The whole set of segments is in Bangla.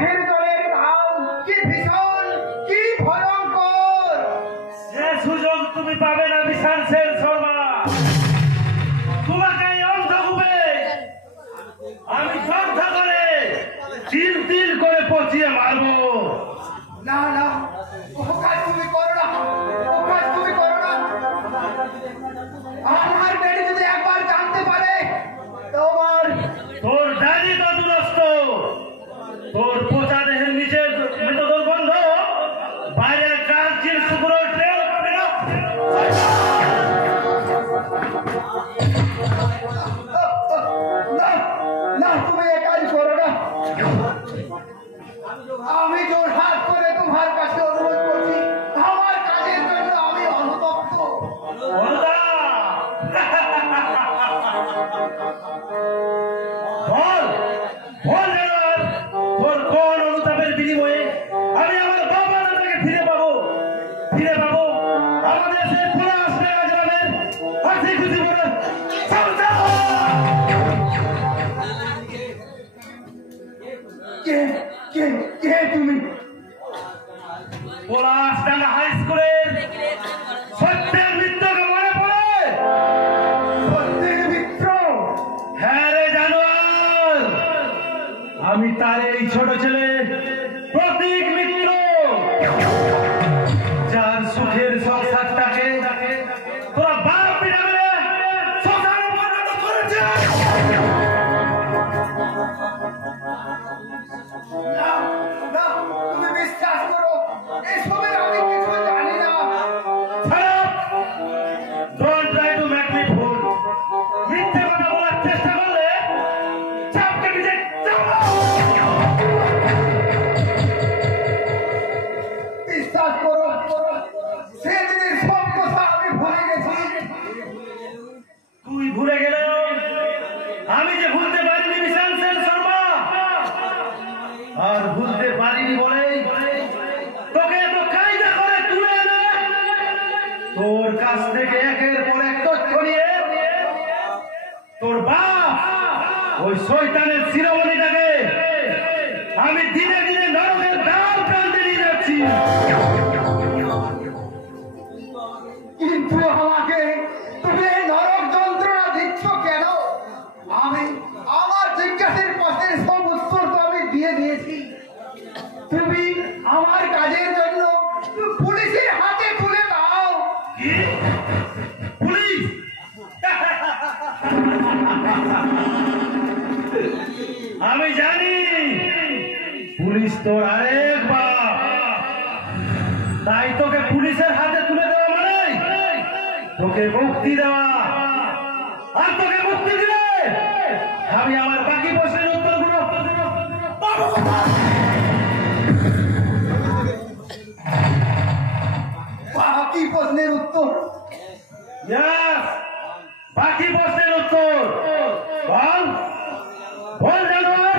চোখের জলের তাল কি ভীষণ, কি ভয়ঙ্কর। সে সুযোগ তুমি পাবে না বিশাল সেন শর্মা। তোমাকে অন্ধকূপে আমি শ্রদ্ধা করে তিল তিল করে পচিয়ে মারবো। না না, ও কাজ তুমি করো না, ও কাজ তুমি করো না। আমার বেড়ি যদি একবার জানতে পারে তোমার তোর ডালি তো দুরস্ত, তোর পচা দেহের নিচে মৃতদের গন্ধ বাইরের কাজ চির শুক্র টের পাবে না। না না, তুমি এ কাজ করো না। আমি জোর হাত করে তোমার কাছে অনুরোধ করছি, আমার কাজের জন্য আমি অনুতপ্ত। বল বল জানার, তোর কোন অনুতাপের বিনিময়ে আমি আমার বাবা দাদাকে ফিরে পাবো আমাদের সেই পলাশ টাকা গ্রামের হাসি খুশি করে সংসার। কে কে কে তুমি? পলাশ টাকা হাই স্কুলের সত্যের মিত্রকে মনে পড়ে? সত্যের মিত্র? হ্যাঁ রে জানোয়ার, আমি তার এই ছোট ছেলে প্রতীক মিত্র, যার সুখের সংসারটাকে তোরা বাপ পিটা মেরে শ্মশানে পরিণত করেছে। না না, তুমি বিশ্বাস করো, এসবের আমি কিছু জানি না। Don't try to make me fool. মিথ্যে কথা বলার চেষ্টা করলে চাপকে নিজে বিশ্বাস করো, সেদিনের সব কথা আমি ভুলে গেছি। তুই ভুলে গেলেও আমি যে ভুলতে পারিনি বিশাল সেন শর্মা, আর ভুলতে পারিনি বলেই তোকে এত কায়দা করে তুলে এনে তোর কাছ থেকে একের পর এক তথ্য নিয়ে তোর বাপ ওই শয়তানের শিরোমণিটাকে আমি দিনে দিনে নরকের দ্বার প্রান্তে নিয়ে যাচ্ছি। কিন্তু আমাকে তুমি এই নরক যন্ত্রণা দিচ্ছ কেন? আমি আমার জিজ্ঞাসার প্রশ্নের সব উত্তর তো আমি দিয়ে দিয়েছি। তুমি আমার কাজের জন্য পুলিশের হাতে তুলে দাও। কি? পুলিশ? আমি জানি পুলিশ তোর আরেক বাপ, তাই তোকে পুলিশের হাতে তুলে দেওয়া মানে তোকে মুক্তি দেওয়া, আর তোকে মুক্তি দিলে আমি আমার বাকি প্রশ্নের উত্তরগুলো পাবো। বাকি প্রশ্নের উত্তর? Yes, বাকি প্রশ্নের উত্তর বল বল জানোয়ার,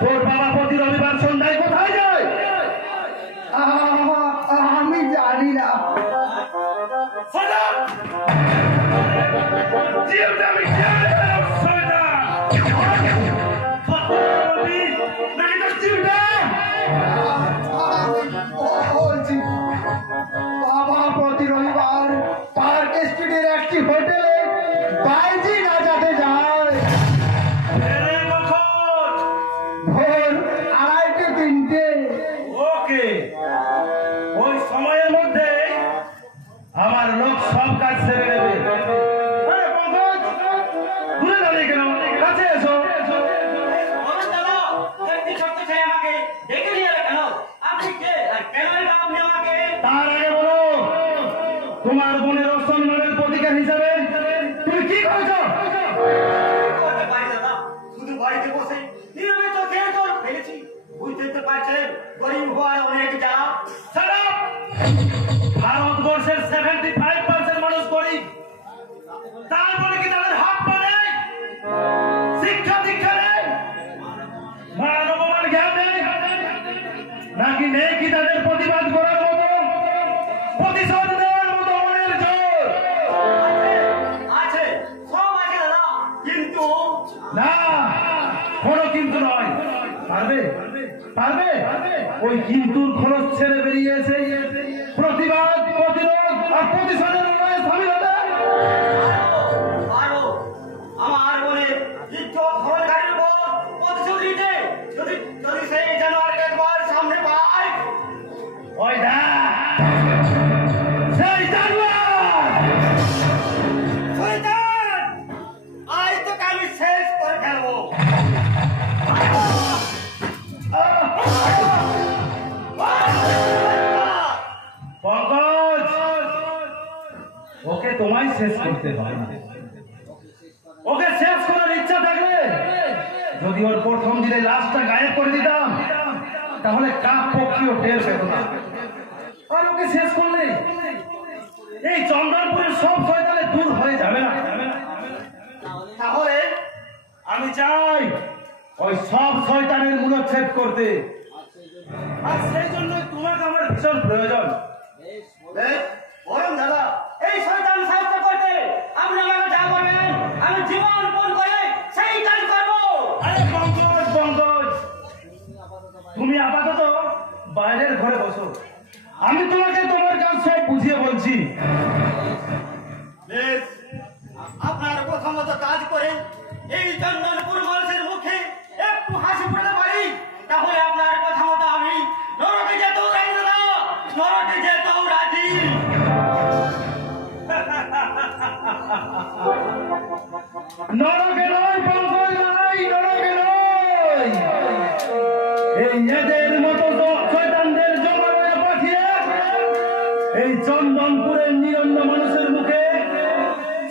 তোর বাবা প্রতি রবিবার সন্ধ্যায় কোথায় যায়? আমি জানি না। জীবটা আমি জানি না, শয়তান। নাকি তোর জীবটা? বলছি, বাবা প্রতি রবিবার পার্ক স্ট্রিটের একটি হোটেলে বাইজি নাচাতে যায়। এরে কখন? ভোর 2:30-3টে। ওকে, ওই সময়ের মধ্যে আমার লোক সব কাজ সেরে নেবে। আরে পঙ্কজ, দূরে দাঁড়িয়ে কেন? কাছে এসো। তার আগে বলো, তোমার বোনের অসম্মানের প্রতিকার হিসাবে তুমি কি করেছো? শুধু বাড়িতে বসে নীরবে চোখের জল ফেলেছি। বুঝতে তো পারছেন গরিব হওয়ার অনেক জ্বালা। Shut up! ভারতবর্ষের 75% মানুষ গরিব, তারপরে কি তাদের হাত পা নেই, শিক্ষা দীক্ষা নেই, মান অপমান জ্ঞান নেই, নাকি নেই কি তাদের প্রতিবাদ করার মতো, প্রতিশোধ নেওয়ার মতো মনের জোর? আছে, সব আছে দাদা, কিন্তু না, কোনো কিন্তু নয়। পারবে পারবে ওই কিন্তুর খরচ ছেড়ে বেরিয়েছে প্রতিবাদ প্রতিরোধ আর প্রতিশোধের লড়াইয়ে সামিল হতে। আরো আমার মনে ইজ্জত হলকারের উপর প্রতিশোধ নিতে যদি যদি সেই জানোয়ারকে একবার সামনে পাই। ওই দেখ সেই জানোয়ার শয়তান, আজ তোকে আমি শেষ করে ফেলবো। পঙ্কজ ওকে তোমায় শেষ করতে পারে না। ওকে শেষ করার ইচ্ছা থাকলে যদি ওর প্রথম দিনে লাশটা গায়েব করে দিতাম তাহলে কাক পক্ষীও টের পেত না। আর ওকে শেষ করলে এই চন্দ্রপুরের সব শয়তানে দূর হয়ে যাবে না। তাহলে আমি চাই ওই সব শয়তানের মূলচ্ছেদ করতে, আর সেই জন্য তোমাকে আমার ভীষণ প্রয়োজন। বরং দাদা এই শয়তান সাহায্য করতে আপনি আমাকে যা বলবেন আমি জীবন পণ করে সেই কাজ করবো। আরে পঙ্কজ পঙ্কজ তুমি আপাতত বাইরের ঘরে বসো, আমি তোমাকে তোমার কাজ সব বুঝিয়ে বলছি। বেশ, আপনার প্রথমত কাজ করে এই চন্দনপুর মানুষের মুখে একটু হাসি ফুটাতে পারি, তাহলে আপনার কথা মতো আমি নরকে যেতেও রাজি না, নরকে যেতেও রাজি। নরকে নয় পঙ্কজ নয়, নরকে নয়, এই এদের মতো শয়তানদের জমায়ে পাঠিয়ে এই চন্দনপুরের নিরন্ন মানুষের মুখে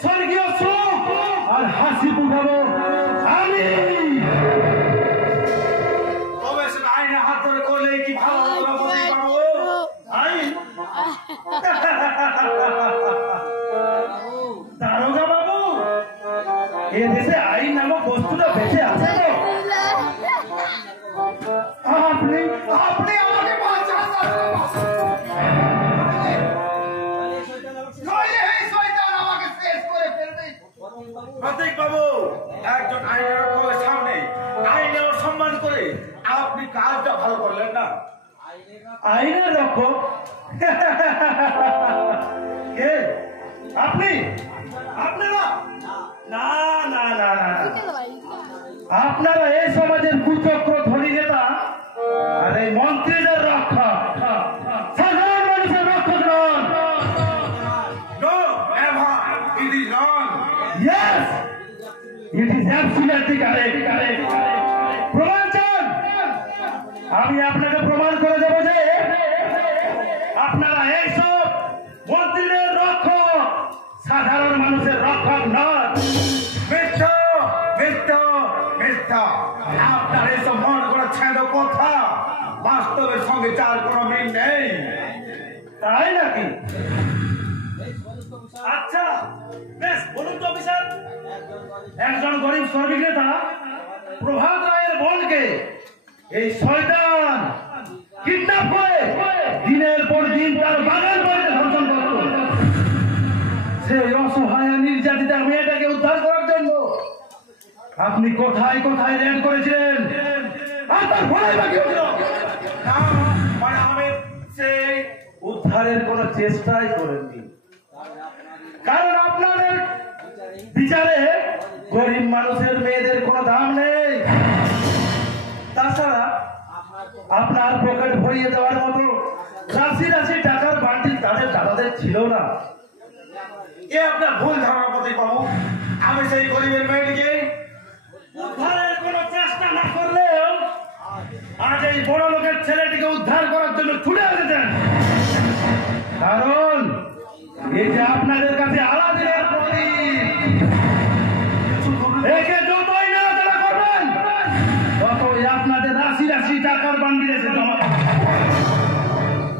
স্বর্গীয় সুখ আর হাসি ফুটাবো আমি। তবে সে আইনে হাত ধরে করলে কি ভালো পাবো? আইন দারোগা বাবু, এ দেশে আইন নামক বস্তুটা বেঁচে আছে তো? আপনি আপনি আমাকে বাঁচান নইলে এই শয়তান আমাকে শেষ করে ফেলবে। প্রতীক বাবু, একজন আইনের রক্ষকের সামনে আইনের সম্মান করে আপনি কাজটা ভালো করলেন না। আইনের রক্ষক কে? আপনি? আপনারা? না না না না না, আপনারা এই সমাজের কুচক্র ধনী নেতা আর এই মন্ত্রীদের রক্ষক, সাধারণ মানুষের রক্ষক নন। No, never, it is wrong. Yes, it is absolutely correct. প্রমাণ চান? আমি আপনাকে প্রমাণ করে দেবো যে আপনারা এইসব মন্ত্রীদের রক্ষক, সাধারণ মানুষের রক্ষক নন। মিথ্যা, মিথ্যা, মিথ্যা। আপনার এসব মন করা ছেঁড়ো কথা বাস্তবের সঙ্গে যার কোনো মিল নেই। তাই নাকি? আচ্ছা বেশ, বলুন তো অফিসার, একজন গরিব শ্রমিক নেতা প্রভাত রায়ের বোনকে এই শয়তান কিডন্যাপ করে দিনের পর দিন তার বাগান বাড়িতে ধর্ষণ করত। সেই অসহায় নির্যাতিতা মেয়েটাকে উদ্ধার করার জন্য আপনি কোথায় কোথায় রেড করেছিলেন, আর তার ফলাই বাকি হল না, মানে আমি সেই উদ্ধারের কোনো চেষ্টাই করেননি, কারণ আপনাদের বিচারে গরিব মানুষের মেয়েদের কোনো দাম নেই। তাছাড়া আপনার পকেট ভরিয়ে দেওয়ার মতো রাশি রাশি টাকার বান্ডিল তাদের দাদাদের ছিল না। এ আপনার ভুল ধারণা প্রতীক বাবু। আমি সেই গরিবের মেয়েটিকে উদ্ধারের কোনো চেষ্টা না করলেও আজ এই বড় লোকের ছেলেটিকে উদ্ধার করার জন্য ছুটে এসেছেন, কারণ এই যে আপনাদের কাছে আলাদিনের প্রদীপ, একে যতই না তারা করবেন ততই আপনাদের রাশি রাশি টাকার বান্ডিল এসে জমা হবে।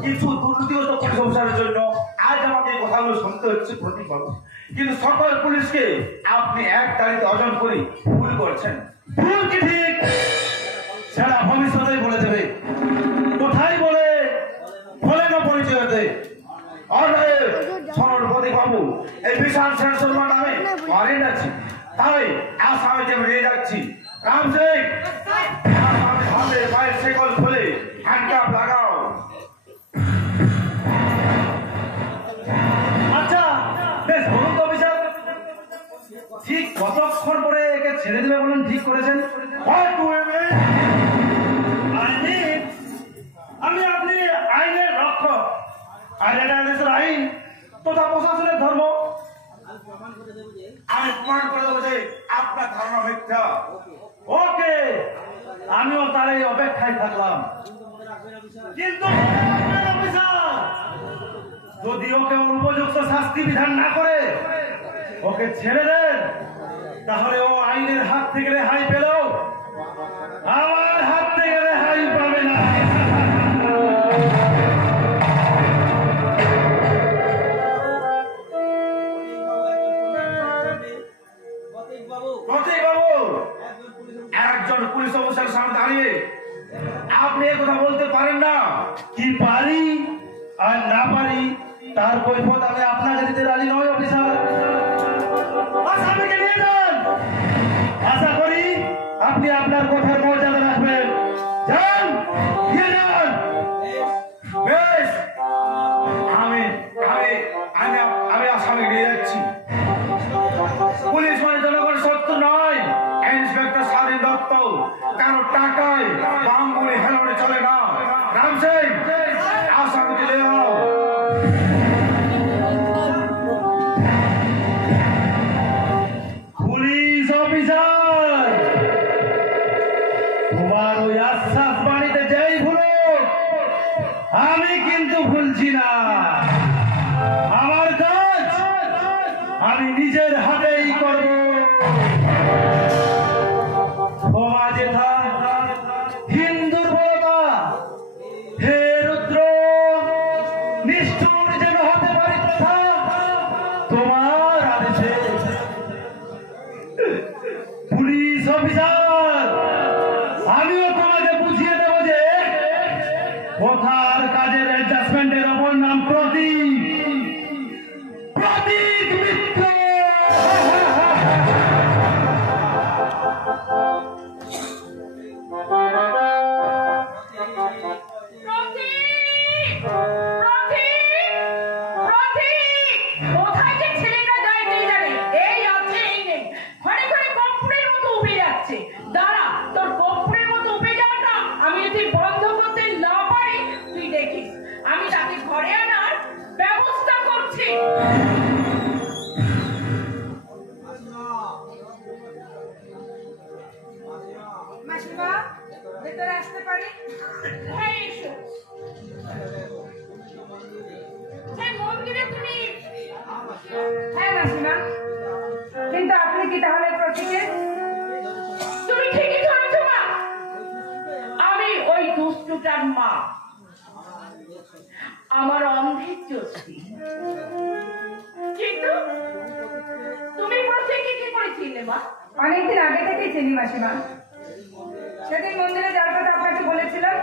কিছু দুর্নীতিগত পরিসংসারের জন্য আজ আমাকে এই কথাগুলো শুনতে হচ্ছে প্রতীক বাবু, কিন্তু সকল পুলিশকে আপনি এক তারিখে অর্জন করে ভুল করছেন। ভুল কি ঠিক সেটা ভবিষ্যতেই বলে দেবে। কোথায় বলে বলে না পরিচয় হতে। শোনুন প্রতীক বাবু, এই বিশাল সেন শর্মা নামে মারিয়ে যাচ্ছি, তাই আসামিকে আমি নিয়ে যাচ্ছি। রাম সিং, আসামি হাতের পায়ের শেকল খুলে হ্যান্ডকাপ লাগাও। আচ্ছা বেশ, বলুন তো অফিসার, ঠিক কতক্ষণ পরে একে ছেড়ে দেবে বলুন ঠিক করেছেন? আমি আপনি আইনের রক্ষক, আর এটা দেশের আইন তথা প্রশাসনের ধর্ম। আমি প্রমাণ করে দেবো যে আপনার ধারণা মিথ্যা। ওকে, আমিও তার এই অপেক্ষায় থাকলাম। কিন্তু অফিসার, যদি ওকে উপযুক্ত শাস্তি বিধান না করে ওকে ছেড়ে দেন, তাহলে ও আইনের হাত থেকে রেহাই পেল, আমার হাত থেকে রেহাই পাবে না। প্রতীক বাবু, একজন পুলিশ অফিসারের সামনে দাঁড়িয়ে আপনি এ কথা বলতে পারেন না। কি পারি আর না পারি তার কৈফিয়ত আমি আপনাকে দিতে রাজি নই অফিসার। আসামিকে নিয়ে যান, আশা করি আপনি আপনার কথার মর্যাদা রাখবেন। যান, নিয়ে যান। বেশ, আমি আমি আমি আমি আসামি নিয়ে যাচ্ছি। পুলিশ মানে জনগণের শত্রু নয়, ইন্সপেক্টর স্বাধীন দত্ত। কারো টাকায় বাঙ্গুলি হেলনে চলে না। রাম সিং, আসামিকে নিয়ে যাও। পুলিশ অফিসার, তোমার ওই আশ্বাস বাড়িতে যেই ভুলুক, আমি কিন্তু ভুলছি না। আমার কাজ আমি নিজের হাতেই করব। ক্ষমা যেথা হিন্দুর বলতা, হে রুদ্র, নিষ্ঠুর যেন হতে পারি তথা তোমার আদেশে। পুলিশ অফিসার, আমিও তোমাকে বুঝিয়ে দেবো যে কথার কাজের অ্যাডজাস্টমেন্টের অপর নাম প্রতীক। প্রতীক মিত্র। কোথায় যে ছেলেটা যায় কে জানে, এই আছে এই নেই, ঘরে ঘরে কর্পূরের মতো উবে যাচ্ছে। দাঁড়া, তোর কর্পূরের মতো উবে যাওয়াটা আমি যদি বন্ধ করতে না পারি, তুই দেখিস আমি তাকে ঘরে আনার ব্যবস্থা করছি। মাসিমা, ভেতরে আসতে পারি? হ্যাঁ, এসো। সেই মন্দিরে তুমি? হ্যাঁ মাসিমা, কিন্তু আপনি কি তাহলে প্রতীকের? তুমি ঠিকই ধরেছো মা, আমি ওই দুষ্টুটার মা। আমার অন্ধের চোষ্টি। কিন্তু তুমি প্রতীকে কি করেছিলে মা? অনেকদিন আগে থেকেই চিনি মাসিমা। সেদিন মন্দিরে যার কথা আপনাকে বলেছিলাম,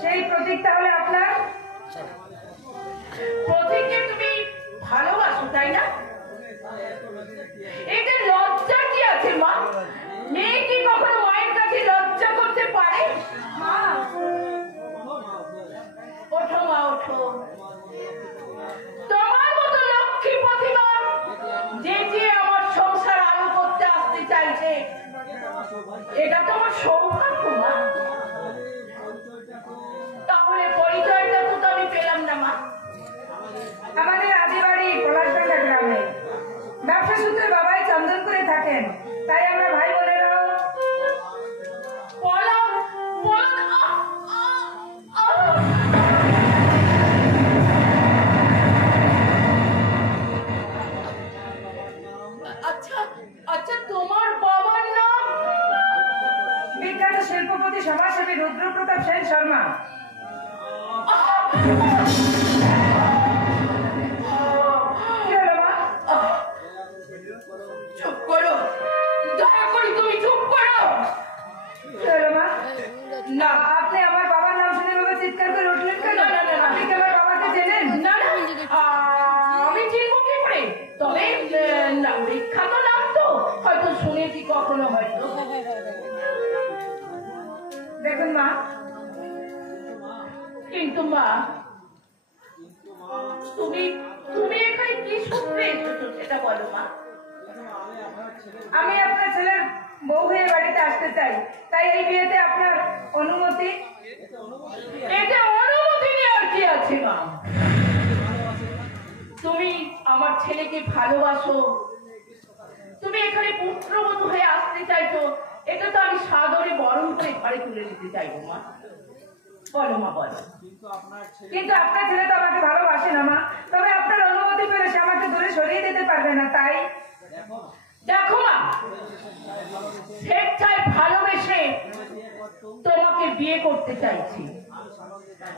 সেই প্রতীক তাহলে আপনার? প্রতীককে তুমি ভালোবাসো তাই না? এতে লজ্জা কি আছে মা? মেয়ে কি কখনো মায়ের কাছে লজ্জা করতে পারে? মা, ওঠো মা, ওঠো। তোমার মতো লক্ষ্মী প্রতিমা যে যে আমার সংসার আলো করতে আসতে চাইছে, এটা তো আমার সৌভাগ্য মা। তাহলে পরিচয়টা তো আমি পেলাম না মা। আমাদের আদিবাড়ি পলাশডাঙ্গা গ্রামে। ব্যবসা সূত্রে বাবাই চন্দনপুরে থাকেন, তাই আমরা ভাই বোনেরাও। পলাশ, পলাশ, আচ্ছা আচ্ছা, তোমার বাবার নাম? বিখ্যাত শিল্পপতি সমাজসেবী রুদ্রপ্রতাপ সেন শর্মা। কি হলো মা? চুপ করো, দয়া করে তুমি চুপ করো। কি হলো মা? না, আপনি আমার বাবার নাম শুনে বাবা চিৎকার করে উঠলেন কেন? না, না, না, না। আপনি কি আমার বাবাকে চেনেন? না না, আমি চিনবো কি করে? তবে বিখ্যাত নাম তো হয়তো শুনেছি কখনো, হয়তো। দেখুন মা, কিন্তু মা, তুমি তুমি এখানে কি সূত্রে এসেছো সেটা বলো মা। আমি আপনার ছেলের বউ হয়ে বাড়িতে আসতে চাই, তাই এই বিয়েতে আপনার অনুমতি। এটা অনুমতি নেওয়ার কি আছে মা? তুমি আমার ছেলেকে ভালোবাসো, তুমি এখানে পুত্রবধূ হয়ে আসতে চাইছো, এটা তো আমি সাদরে বরণ করে ঘরে তুলে নিতে চাইবো মা। বলো মা, বলো। কিন্তু আপনার ছেলে তো আমাকে ভালোবাসে না মা, তবে আপনার অনুমতি পেলে সে আমাকে দূরে সরিয়ে দিতে পারবে না, তাই। দেখো মা, স্বেচ্ছায় ভালোবেসে তোমাকে বিয়ে করতে চাইছি,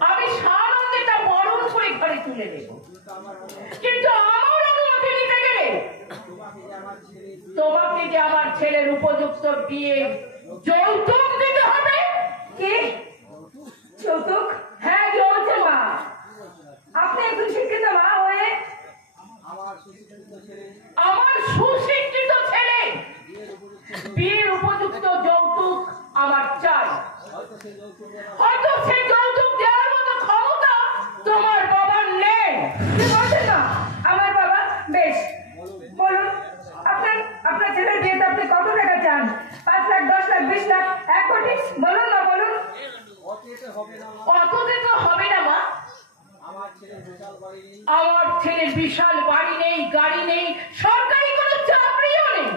আমি সানন্দেটা বরণ করে ঘরে তুলে দেব, কিন্তু আমার অনুমতি নিতে গেলে তোমাকে যে আমার ছেলের উপযুক্ত বিয়ে যৌতুক দিতে হবে। কি যৌতুক? হ্যাঁ, যৌতুক মা। আপনি একজন শিক্ষিত মা হয়ে আমার সুশিক্ষিত ছেলে বিয়ের উপযুক্ত যৌতুক আমার চাই। হয়তো সেই যৌতুক দেওয়ার মতো ক্ষমতা তোমার বাবার নেই। কি বলছেন না? আমার বাবা, বেশ বলুন, আপনার ছেলের বিয়েতে আপনি কত টাকা চান? 5 লাখ, 10 লাখ, 20 লাখ, 1 কোটি? বলুন না, বলুন। অততে তো হবে না মা। আমার ছেলের বিশাল বাড়ি নেই, গাড়ি নেই, সরকারি কোনো চাকরিও নেই,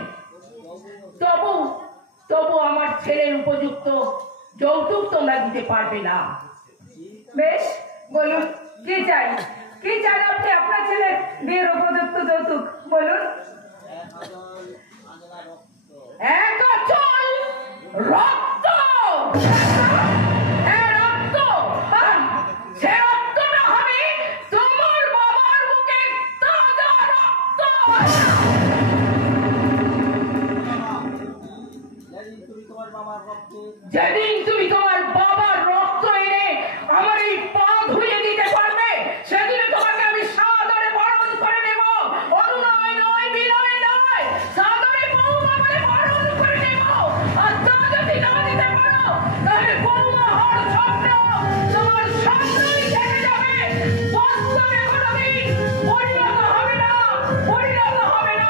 তবু আমার ছেলের উপযুক্ত যৌতুক তোমরা দিতে পারবে না। বেশ বলুন, কি চাই? কি চান আপনি আপনার ছেলের বিয়ের উপযুক্ত যৌতুক? বলুন। 1 আঁচল রক্ত। হ্যাঁ, রক্ত। সে রক্তটা হবে তোমার বাবার মুখে তাজা রক্ত। যেদিন তুমি তোমার বাবার রক্ত এনে আমার এই পা ধুয়ে দিতে পারবে, সেদিনে তোমাকে আমি সাদরে বরণ করে নেব। অনুনয় নয়, বিনয় নয়, সাদরে বৌমা বলে বরণ করে নেব। আর তা যদি না দিতে পারো, তাহলে বৌমা হওয়ার স্বপ্ন তোমার স্বপ্নই থেকে যাবে। বাস্তবে কোনোদিন পরিণত হবে না, পরিণত হবে না।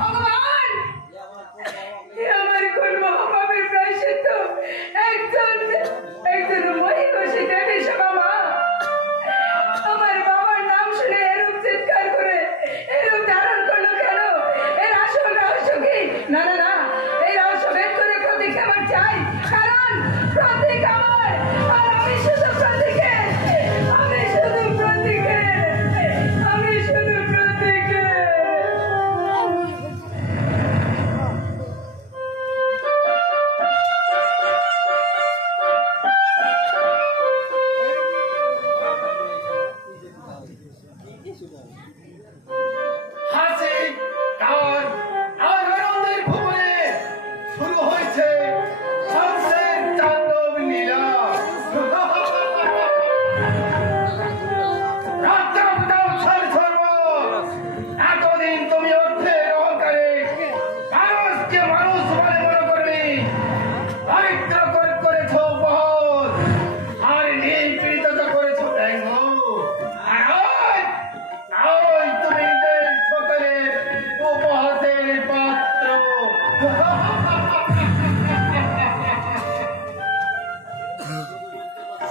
ভগবান, আমার কোন মহাপাপের প্রায়শ্চিত্ত একজন মহিষী দেবী সভা মা আমার বাবার নাম শুনে এরূপ চিৎকার করে এরূপ ধারণ করলো কেন? এর আসল রহস্য কি? না না না, এই রহস্য ভেদ করে প্রতীক আমার চাই, কারণ প্রতীক আমার, আর আমি শুধু প্রতীকের, আমি শুধু প্রতীকের, আমি শুধু প্রতীকের। হাসি গান আর আনন্দের ভুবনে শুরু হয়েছে হংসের তাণ্ডব লীলা। এতদিন তুমি অর্থের অহংকারে মানুষকে মানুষ বলে মনে করবে, পবিত্র করেছ বহল, আর নিপীড়িত করেছ ব্যঙ্গ। আর আজ তুমি দেশ সকলের উপহাসের পাত্র।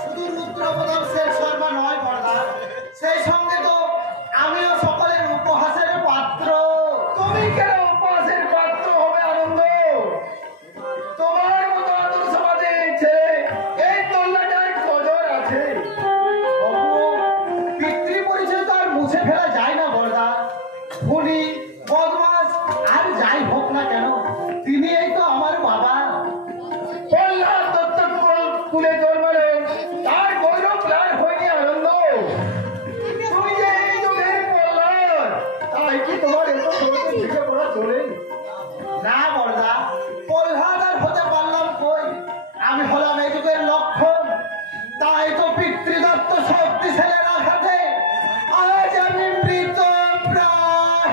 শুধু রুদ্রপ্রতাপ শেখ শর্মা নয় বড়দা, সেই সঙ্গে তো আমিও সকলের উপহাসের পাত্র। তুমি কেন উপহাসের পাত্র হবে আনন্দ? তোমার মতো আদর সমাজে ছেলে এই তোল্লাটার কদর আছে। পিতৃ পরিচয় তো আর মুছে ফেলা যায় না বড়দা। খুনি, বদমাস আর যাই হোক না কেন, তিনি এই তো আমার বাবা। প্রহ্লাদ দত্ত কুলে জন্মালে তার গৌরব প্রাণ হয়নি আনন্দ। তুমি যে এই যুগের প্রহ্লাদ, তাই কি তোমার এত ছোট থেকে পড়া চলে? না বড়দা, প্রহ্লাদ আর হতে পারলাম কই, আমি হলাম এই যুগের লক্ষণ। তাই তো পিতৃদত্ত শক্তি ছেলের আঘাতে আজ আমি মৃত প্রায়।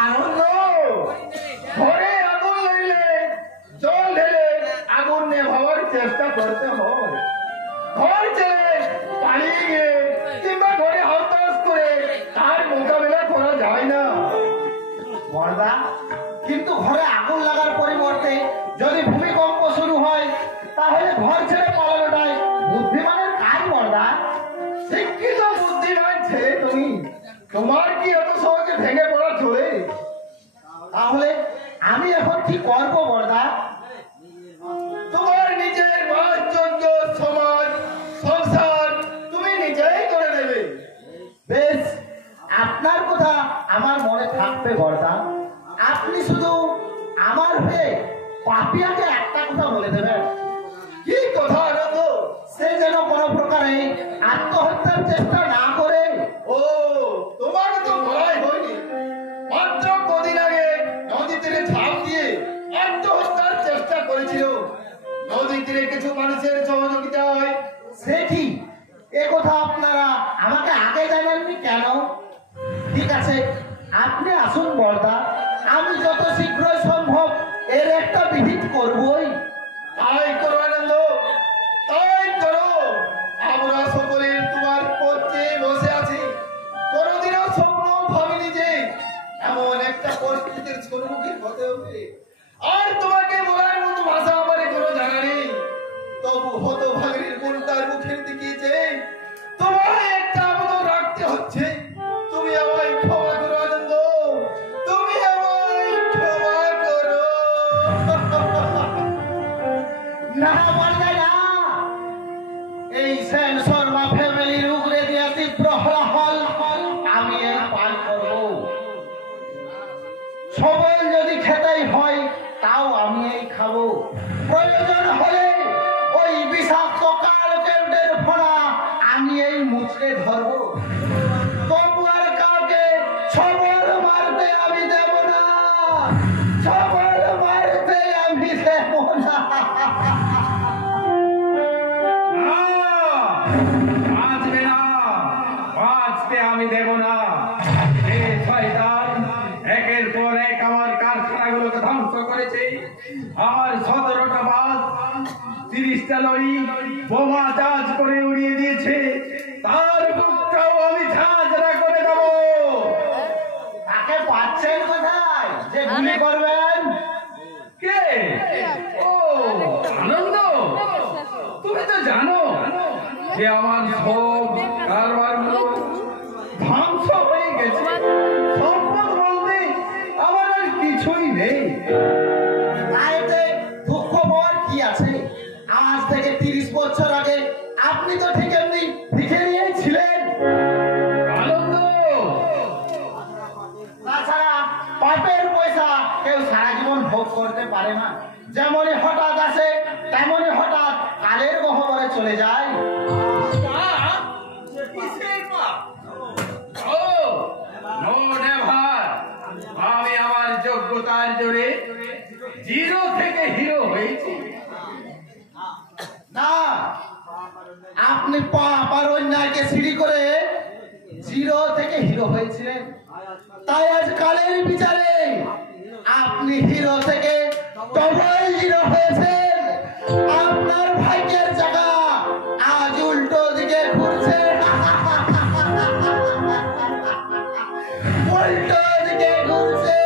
আর বর্দা, কিন্তু ঘরে আগুন লাগার পরিবর্তে যদি ভূমিকম্প শুরু হয় তাহলে ঘর ছেড়ে পালানোটাই বুদ্ধিমানের কাজ বর্দা। শিক্ষিত বুদ্ধিমান ছেলে তুমি, তোমার কি এত সহজে ভেঙে পড়া চলে? তাহলে আমি এখন কি করবো বর্দা? তোমার নিজের বাসযোগ্য সমাজ সংসার তুমি নিজেই করে নেবে। বেশ, আপনার কথা আমার মনে থাকবে বর্দা। আপনি শুধু আমার হয়ে পাপিয়াকে একটা কথা বলে দেবেন। কি কথা আনন্দ? সে যেন কোনো প্রকারে আত্মহত্যার চেষ্টা না করে। ও, তোমার তো বলাই হয়নি। মাত্র কদিন আগে নদী তীরে ঝাঁপ দিয়ে আত্মহত্যার চেষ্টা করেছিল। নদী তীরে কিছু মানুষের সহযোগিতায়। সে কি, এ কথা আপনারা আমাকে আগে জানাননি কেন? ঠিক আছে, আপনি আসুন বর্দা, আমি যত শীঘ্র সম্ভব এর একটা বিহিত করবই। তাই করো আনন্দ, তাই করো। আমরা সকলে তোমার পথে বসে আছি। কোনোদিনও স্বপ্ন ভাবিনি যে এমন একটা পরিস্থিতির সম্মুখীন হতে হবে। আর তোমাকে বলার মতো ভাষা আমার কোনো জানা নেই। তবু হতভাগীর মনটার মুখের দিকে যে তোমায় একটা আবেদন রাখতে হচ্ছে। তুমি আমায় ক্ষমা করো আনন্দ, তুমি আমায় ক্ষমা করো। না বলবে না, এই সেন শর্মা ফ্যামিলির উগরে দিয়া তীব্র হলাহল আমি এই পান করবো। সবল যদি খেতেই হয় তাও আমি এই খাবো। প্রয়োজন হলে ওই বিষাক্ত কালকের ফোনা আমি এই মুচড়ে ধরবো। তবু আর কাউকে সবল মারতে আমি দেব না, সবল মারতে আমি দেব না। বাঁচবে না, বাঁচতে আমি দেব না। এ শয়তান একের পর এক আমার কারখানাগুলোকে ধ্বংস করেছে। আমার 17টা বাস, 30টা লরি বোমা চার্জ করে উড়িয়ে দিয়েছে। তার বুকটাও আমি ঝাঁঝরা করে দেব। তাকে পাচ্ছেন কোথায় যে গুলি করবেন? কে? ও আনন্দ, তুমি তো জানো যে আমার সব কারবারগুলো ধ্বংস হয়ে গেছে। সম্পদ বলতে আমার আর কিছুই নেই। তাইতে দুঃখ পাওয়ার কি আছে? আজ থেকে 30 বছর আগে আপনি তো ঠিক এমনি ভিখারিই ছিলেন। আনন্দ, তাছাড়া পাপের পয়সা কেউ সারা জীবন ভোগ করতে পারে না। যেমনই হঠাৎ আসে তেমনই হঠাৎ কালের গহ্বরে চলে যায়। আমি আমার যোগ্যতার জোরে জিরো থেকে হিরো হয়েছি। না, আপনি পাপ আর অন্যায়কে সিঁড়ি করে জিরো থেকে হিরো হয়েছিলেন। তাই আজ কালের বিচারে আপনি হিরো থেকে ডবল হিরো হয়েছেন। আপনার ভাগ্যের চাকা আজ উল্টো দিকে ঘুরছে, উল্টো দিকে ঘুরছে।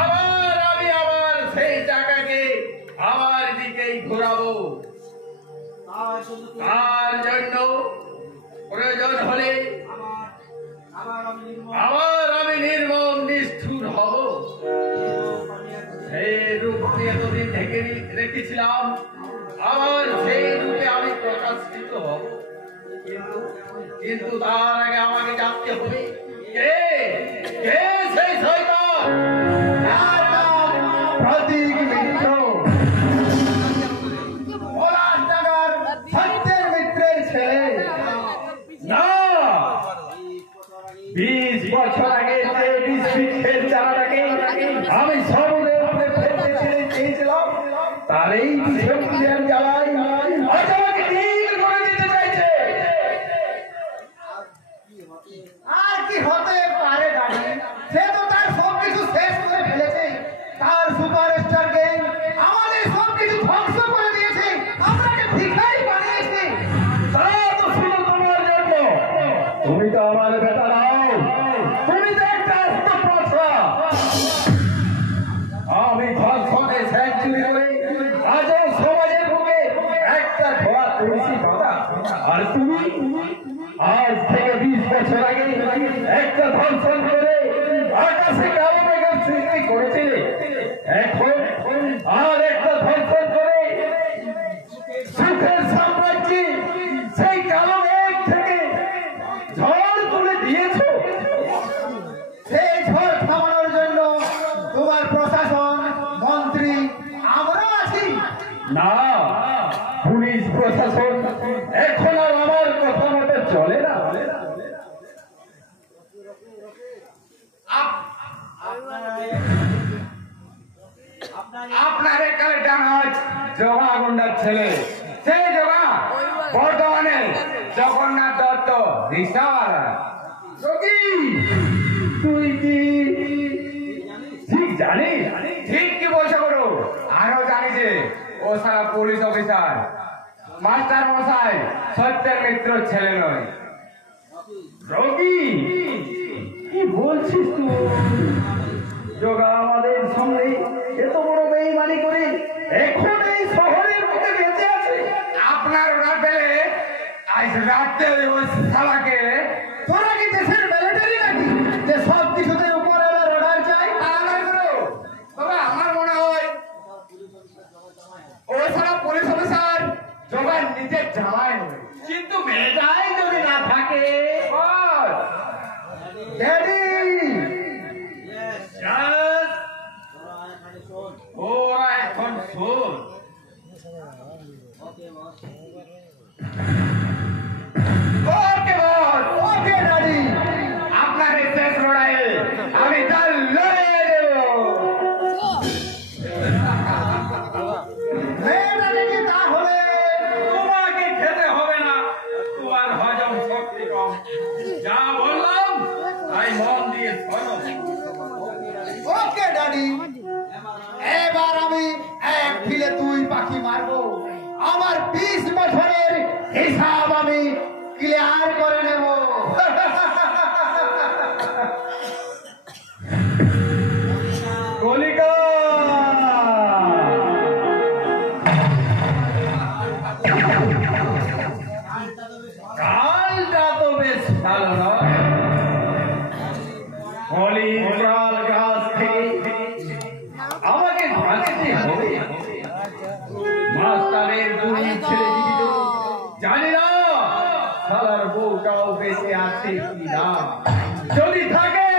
আবার আমি আবার সেই টাকাকে আমার দিকেই ঘোরাবো। তার জন্য প্রয়োজন হলে আবার আমি নির্মম নিষ্ঠুর হব। সেই রূপ আমি এতদিন ঢেকে রেখেছিলাম, আবার সেই রূপে আমি প্রকাশিত হব। কিন্তু তার আগে আমাকে জানতে হবে কে কে সেই শয়তান। তার নাম প্রতীক মিত্র, পলাশনগর সত্যের মিত্রের ছেলে। না, 20 বছর আগে যে বৃক্ষের চারাটাকে আমি সর্বদে ফেলতে চেয়েছিলাম, তার এই বিষের জ্বালাই আজ আমাকে নীল করে দিতে চাইছে। আর কি হতে পারে দাঁড়ি? সে তো তার সবকিছু শেষ করে ফেলেছে। তার সুপারস্টার গ্যাং আমাদের সবকিছু ধ্বংস করে দিয়েছে, আমরাকে ভিখারি বানিয়েছে। তারা তো শুধু তোমার জন্য। তুমি তো আমার বেটা নাও, তুমি তো একটা আস্ত প্রথা। আমি ধর্ষণে সেঞ্চুরি করে আজও সমাজের বুকে একটা ধোয়া করেছি দাদা। আর তুমি আজ থেকে 20 বছর আগে একটা ধর্ষণ করে আকাশে কালো মেঘের সৃষ্টি করেছিলে। এখন আর একটা ধর্ষণ করে সুখের সাম্রাজ্যে সেই কালো মেঘ থেকে ঝড় তুলে দিয়েছো। সেই ঝড় থামানোর জন্য তোমার প্রশাসন, মন্ত্রী, আমরা আছি। না, পুলিশ প্রশাসন এখন আর আমার কথা মতো চলে না। আপনার এখানে জানাজ জগা গুন্ডার ছেলে, সেই জগা বর্ধমানে জগন্নাথ দত্ত রিক্সাওয়ালা। যোগী, তুই কি ঠিক জানিস? ঠিক কি বলছো করো? আরো জানি যে ও সারা পুলিশ অফিসার, মাস্টার মশাই সত্যের মিত্র ছেলে নয়। রোগী, কি বলছিস তুই? যোগা আমাদের সঙ্গে এত বড় বেইমানি করে এখন এই শহরের মধ্যে বেঁচে আছে। আপনার ওরা পেলে আজ রাতে ওই শালাকে। তোরা কি দেশের মিলিটারি নাকি যে সব কিছুতে উপরে অর্ডার চাই? বাবা, আমার মনে হয় ও সারা পুলিশ অফিসার যোগার নিজের জামাই নয়, কিন্তু মেয়েটাই যদি না থাকে। ড্যাডি, ওরা এখন শোন। ওকে বল, ওকে ড্যাডি, আপনার এই শেষ লড়াইয়ে আমি তার লড়াইয়ে দেব। মেয়েটা নাকি তাহলে তোমাকে খেতে হবে না, তোমার হজম শক্তি কম। যা বললাম তাই মন দিয়ে শোনো। ওকে ড্যাডি, এবার আমি এক ঢিলে দুই পাখি মারবো। আমার 20 বছরের হিসাব আমি ক্লিয়ার করে নেব। কলিকা, কালটা তো বেশ ভালো নয়। হলিকাল গাছ থেকে আমাকে বাঁচতে হবে। মাস্টারের দুই ছেলে জীবিত, জানি না শালার বউটাও বেঁচে আছে কি না। যদি থাকে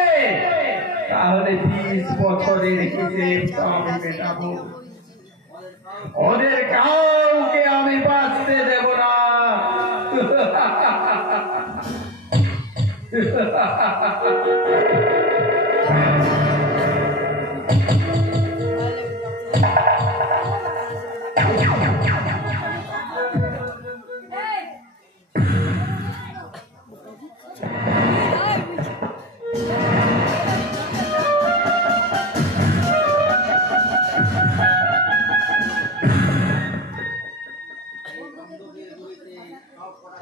তাহলে 20 বছরের হিসেব আমি মেটাবো। ওদের কাউকে আমি বাঁচতে দেব না।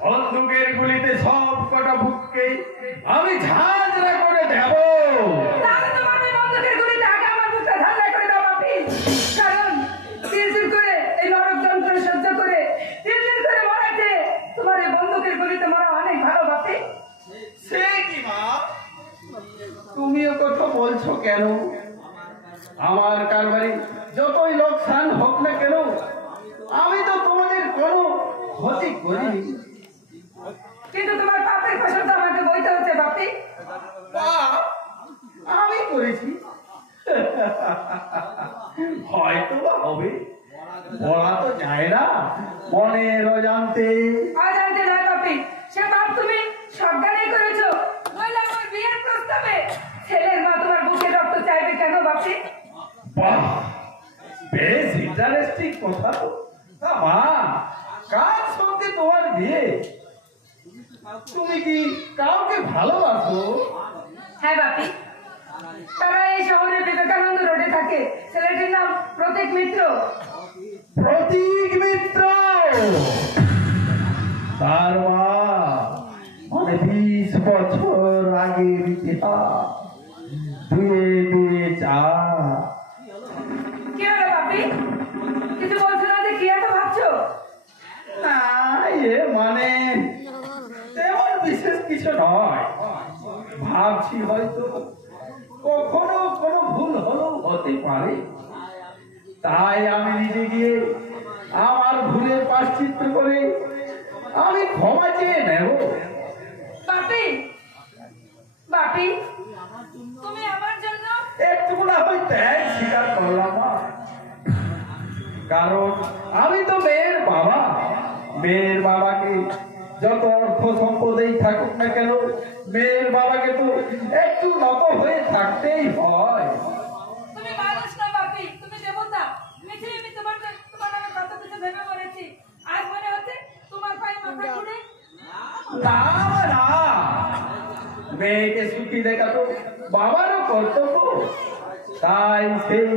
বন্দুকের গুলিতে সব কটা বুককে আমি ঝাঁঝরা করে দেব। তাহলে তোমার ওই বন্দুকের গুলিতে আগে আমার বুকটা ঝাঁঝরা করে দাও বাপি। কারণ তিল করে এই নরক যন্ত্রণা সহ্য করে তিল করে মরাতে তোমার এই বন্দুকের গুলিতে মরা অনেক ভালো বাপি। সে কি মা, তুমিও কথা বলছো কেন? আমার কারবারি যতই লোকসান হোক না কেন, আমি তো তোমাদের কোনো ক্ষতি করিনি। কিন্তু তোমার পাপের ফসল তো আমাকে বইতে হচ্ছে বাপি। আমি করেছি, হয়তো বা হবে, বলা তো যায় না। মনের অজান্তে অজান্তে নয় বাপি, সে পাপ তুমি সজ্ঞানেই করেছো। নইলে আমার বিয়ের প্রস্তাবে ছেলের মা তোমার বুকে রক্ত চাইবে কেন বাপি? বাহ, বেশ ইন্টারেস্টিং কথা তো। তা মা, কার সঙ্গে তোমার বিয়ে? তুমি কি কাউকে ভালোবাসো? হ্যাঁ বাপি, তারা এই শহরে বিবেকানন্দ রোডে থাকে। ছেলেটির নাম প্রতীক মিত্র। প্রতীক মিত্র, তার মা মানে 20 বছর আগের ইতিহাস ধুয়ে দিয়ে চা। কি হলো বাপি? কিছু বলছো না যে কি এত ভাবছো? না, এ মানে তেমন বিশেষ কিছু নয়। ভাবছি হয়তো কখনো কোনো ভুল হলেও হতে পারে, তাই আমি নিজে গিয়ে আমার ভুলের প্রায়শ্চিত্ত করে আমি ক্ষমা চেয়ে নেব। বাপি, বাপি, তুমি আমার জন্য একটু না হয় ত্যাগ স্বীকার করলাম মা। কারণ আমি তো মেয়ের বাবা। মেয়ের বাবাকে যত অর্থ সম্পদেই থাকুক না কেন, মেয়ের বাবাকে তো একটু নত হয়ে থাকতেই হয়। তুমি মানুষ না বাপি, তুমি দেবতা। মিছে আমি তোমার নামে কত কিছু ভেবে মরেছি। আজ মনে হচ্ছে তোমার পায়ে মাথা খুলে না না, মেয়েকে সুখী দেখা তো বাবারও কর্তব্য। তাই সেই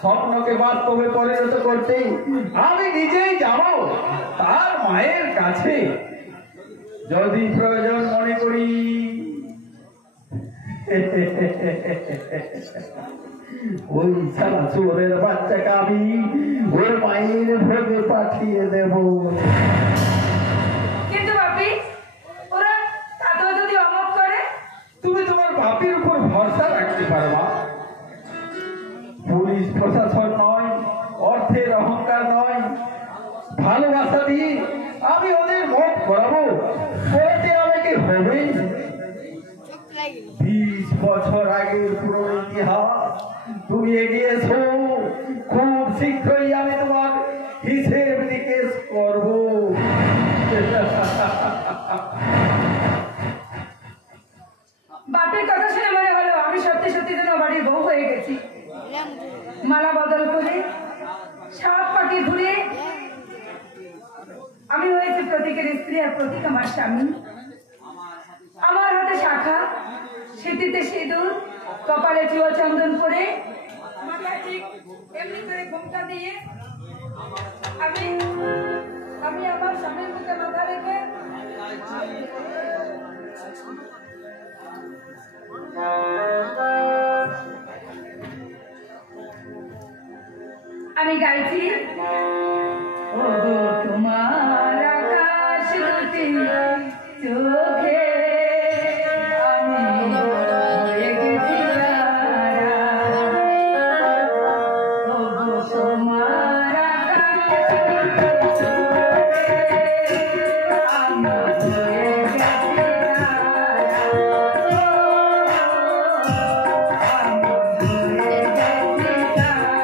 স্বপ্নকে বাস্তবে পরিণত করতে আমি নিজেই যাব তার মায়ের কাছে। যদি প্রয়োজন মনে করি ওই সারা চোরের বাচ্চাকে আমি ওর মায়ের ভোগে পাঠিয়ে দেব। কিন্তু বাপি, ওরা তাতেও যদি অমত করে? তুমি তোমার বাপের উপর ভরসা রাখতে পারবা। পুলিশ প্রশাসন নয়, অর্থের অহংকার নয়, ভালোবাসা দিয়ে আমি ওদের মত করাবো। করতে আমাকে হবেই। 20 বছর আগের পুরো ইতিহাস তুমি এগিয়েছো, খুব শীঘ্রই আমি তোমার হিসেব নিকেশ করবো। বাপের কথা শুনে মনে হলো আমি সত্যি সত্যি যেন বাড়ির বউ হয়ে গেছি। মালা বদল করে, সাত পাটি ঘুরে আমি হয়েছি প্রতীকের স্ত্রী, আর প্রতীক আমার স্বামী। আমার হাতে শাখা, স্মৃতিতে সিঁদুর, কপালে চুয়া চন্দন পরে, মাথায় ঠিক এমনি করে ঘোমটা দিয়ে আমি আমার স্বামীর মুখে মাথা রেখে আমি গাইছি, ওগো তোমার আকাশ দুটি চোখে আমি হয়ে গেছি তারা। ওগো তোমার আকাশ দুটি চোখে আমি হয়ে গেছি তারা। আমি হয়ে গেছি তারা।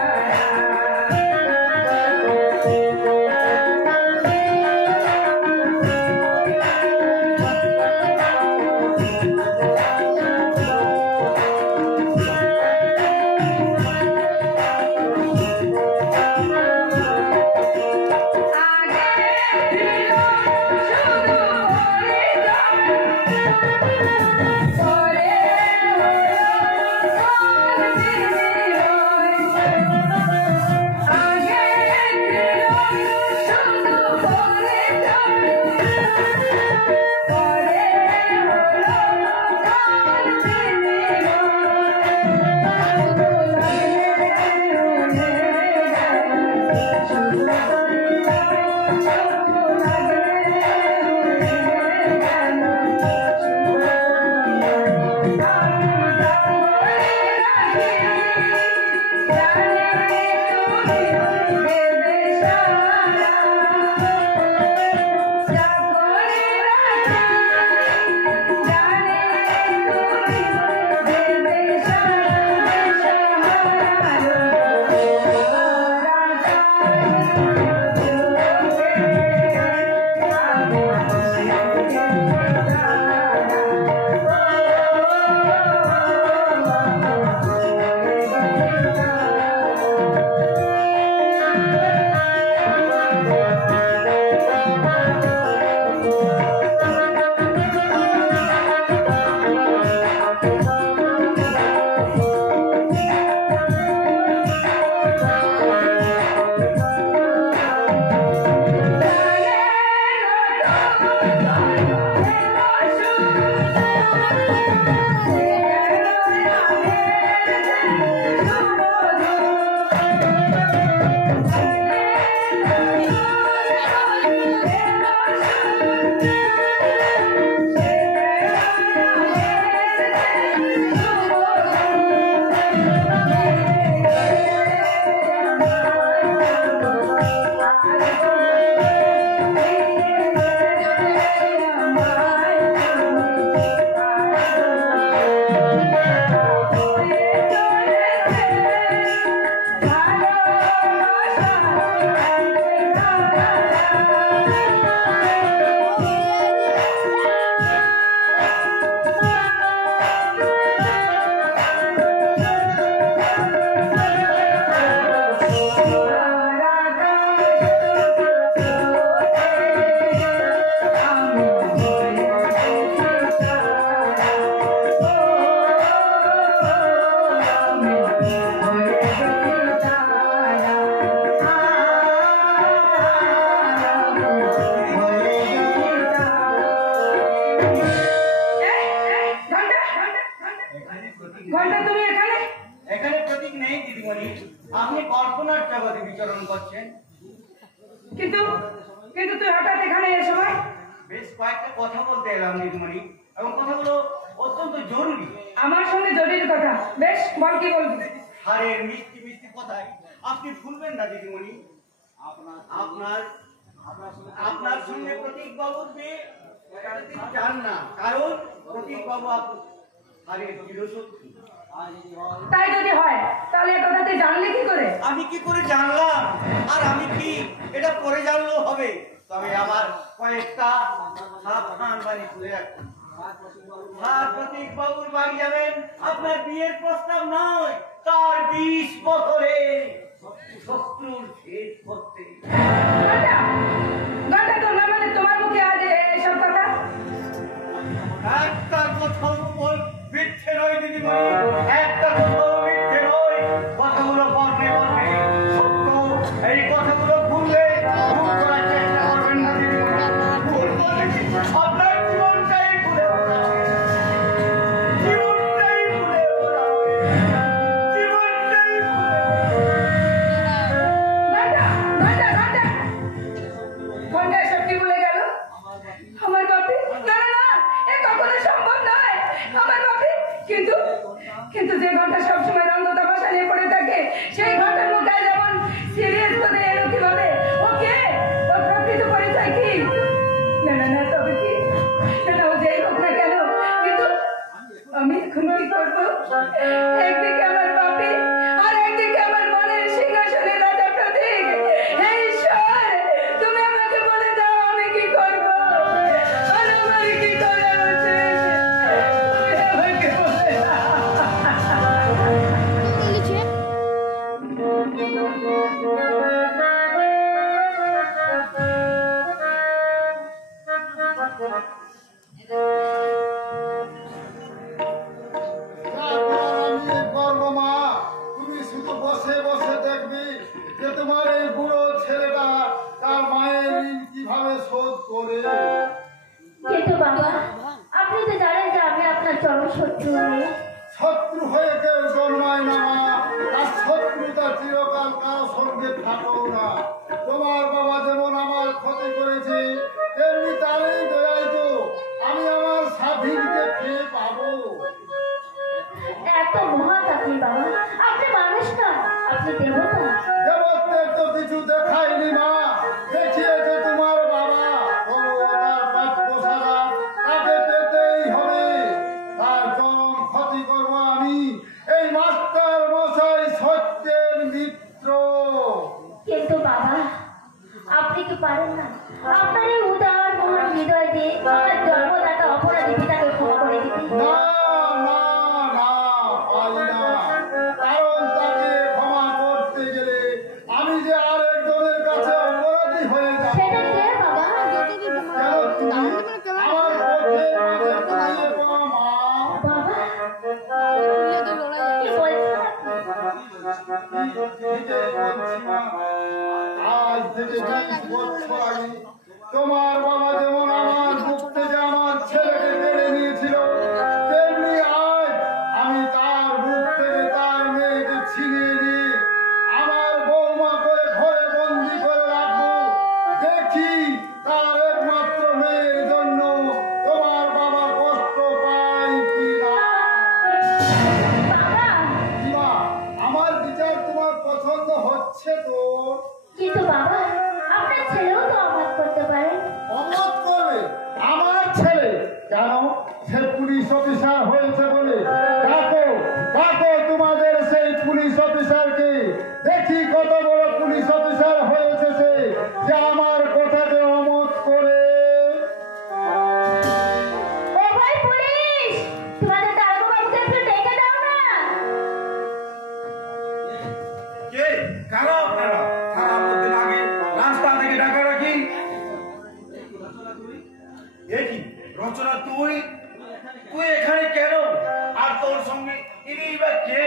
ঘন্টা তুমি এখানে? এখানে প্রতীক নেই দিদিমণি, আপনি কল্পনার জগতে বিচরণ করছেন। কিন্তু কিন্তু তুই হঠাৎ এখানে এ সময়? বেশ কয়েকটা কথা বলতে এলাম দিদিমণি, এবং কথাগুলো অত্যন্ত জরুরি। আমার সঙ্গে জরুরি কথা, বেশ বল, কি বলবি? হারের মিষ্টি মিষ্টি কথায় আপনি ভুলবেন না দিদিমণি। আপনার আপনার সঙ্গে প্রতীক বাবুর বিয়ে চান না, কারণ প্রতীক বাবু হারের চিরশত্রু। তাই যদি হয় তাহলে এ কথা তুই জানলি কি করে? আমি কি করে জানলাম? আর আমি কি এটা পরে জানলেও হবে? তবে আমার কয়েকটা সাবধান বাণী তুলে রাখুন। আর প্রতীক বাবুর বাড়ি যাবেন আপনার বিয়ের প্রস্তাব নয়, তার 20 বছরে শত্রুর শেষ করতে। ঘন্টা ঘন্টা, তোমরা মানে তোমার মুখে আজ এসব কথা? একটা কথার উপর মিথ্যে নয় দিদিমণি, একটা কথাও মিথ্যে নয়। কথাগুলো বর্ণে বর্ণে সত্য। এই কথাগুলো ভুললে ভুল করার চেষ্টা করবেন না দিদিমণি। ভুল বলে আপনার জীবনটাই ভুলে ওঠাবে, জীবনটাই ভুলে ওঠাবে, জীবনটাই ভুলে ঘন্টা ঘন্টা ঘন্টা ঘন্টা, এসব কি বলে গেল? আমার বাপি? না না না, এ কখনো সম্ভব নয়। আমার বাপি কিন্তু কিন্তু যে ঘন্টা সবসময় রঙ্গ তামাশা নিয়ে পড়ে থাকে, সেই ঘন্টার মুখে যেমন সিরিয়াস করে এলো কিভাবে? ওকে, ওর প্রকৃত পরিচয় কি? না না না, তবে কি? না না, ও যেই হোক না কেন, কিন্তু আমি এখন কি করবো? একদিকে আমার বাপি, আর একদিকে আমার মনের সিংহাসনে রাজা প্রতীক। হে ঈশ্বর, তুমি আমাকে বলে দাও আমি কি করবো, আর আমার কি করা উচিত? তুমি আমাকে বলে দাও। আমি করব মা, তুমি শুধু বসে বসে দেখবি যে তোমার এই বুড়ো ছেলেটা তার মায়ের ঋণ কিভাবে শোধ করে। কিন্তু বাবা, আপনি তো জানেন যে আমি আপনার চরম শত্রু। শত্রু হয়ে কেউ জন্মায় না মা, আর শত্রুতা চিরকাল কারো সঙ্গে থাকো না। তোমার বাবা যেমন আমার ক্ষতি করেছে, তেমনি তারই দয়াই তো আমি আমার স্বাধীনকে ফিরে পাবো। এত মহান আপনি বাবা, আপনি মানুষ না, আপনি দেবতা। দেবত্বের তো কিছু দেখায়নি মা, দেখিয়েছে তোমার বাবা। তবু তার প্রাপ্য সারা তাকে পেতেই হবে। তার চরম ক্ষতি করবো আমি, এই মাস্টার মশাই সত্যের মিত্র। কিন্তু বাবা, আপনি কি পারেন না আপনার এই উদার মহান হৃদয় দিয়ে আমার জন্মদাতা অপরাধী পিতাকে ক্ষমা করে দিতে? না না না, পারি না। কারণ তাকে ক্ষমা করতে গেলে আমি যে আরেকজনের কাছে অপরাধী হয়ে যাব। সেটা কে বাবা? কেন তুমি আমার পথের মাঝে দাঁড়িয়ে পড়ো মা। বাবা, কি বলছেন আপনি? আজ থেকে 20 বছর আগে তোমার বাবা যেমন আমার বুক থেকে আমার ছেলেকে কেড়ে নিয়েছিল, তেমনি আজ আমি তার বুক থেকে তার মেয়েকে ছিনিয়ে নিয়ে আমার বৌমা করে ঘরে বন্দি করে রাখবো। দেখি তার একমাত্র মেয়ের জন্য তোমার বাবা কষ্ট পায় কিনা। বাবা, মা, আমার বিচার তোমার পছন্দ হচ্ছে তো? কিন্তু বাবা, আপনার ছেলেও তো অবাক করতে পারে। অমত করবে আমার ছেলে? কেন? সে পুলিশ অফিসার হয়েছে বলে? ডাকো ডাকো তোমাদের সেই পুলিশ অফিসারকে, দেখি কত বড় পুলিশ অফিসার হয়েছে সে, যে আমার কথাকে অমত করে। ও ভাই পুলিশ, তোমাদের দারোগা বাবুকে একটু ডেকে দাও না। কে? কারা আপনারা? থানার মধ্যে লাগে রাস্তা থেকে ডাকা রাখি। এ কি রচনা, তুই তুই এখানে কেন? আর তোর সঙ্গে ইনি বা কে?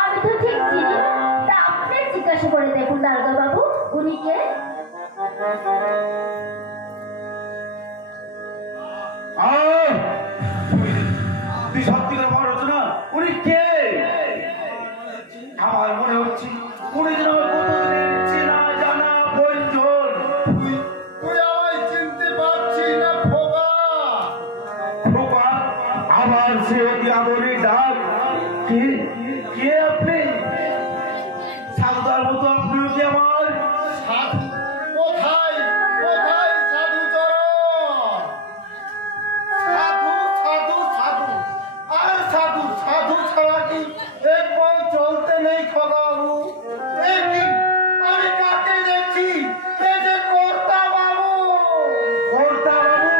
আমি তো ঠিক চিনি না, তা আপনি জিজ্ঞাসা করে দেখুন দারোগা বাবু, উনি কে? তুই সত্যিকার বড় রচনা? উনি উনি কে? আমার মনে হচ্ছে উনি যেন আমার কতদিনের চেনা জানা বন্ধুর। তুই আমায় চিনতে পারছিস না খোকা? খোকা, আবার সে অতি আদরে ডাক। কে কে আপনি? সাধুদার মতো আপনিও কি আমার? সাধু কোথায় কোথায় সাধুচরণ? সাধু সাধু সাধু আর সাধু সাধু ছাড়া কি এক পথ চলতে নেই খোকাবাবু? এ কি আমি কাকে দেখছি? এ যে কর্তা বাবু। কর্তা বাবু?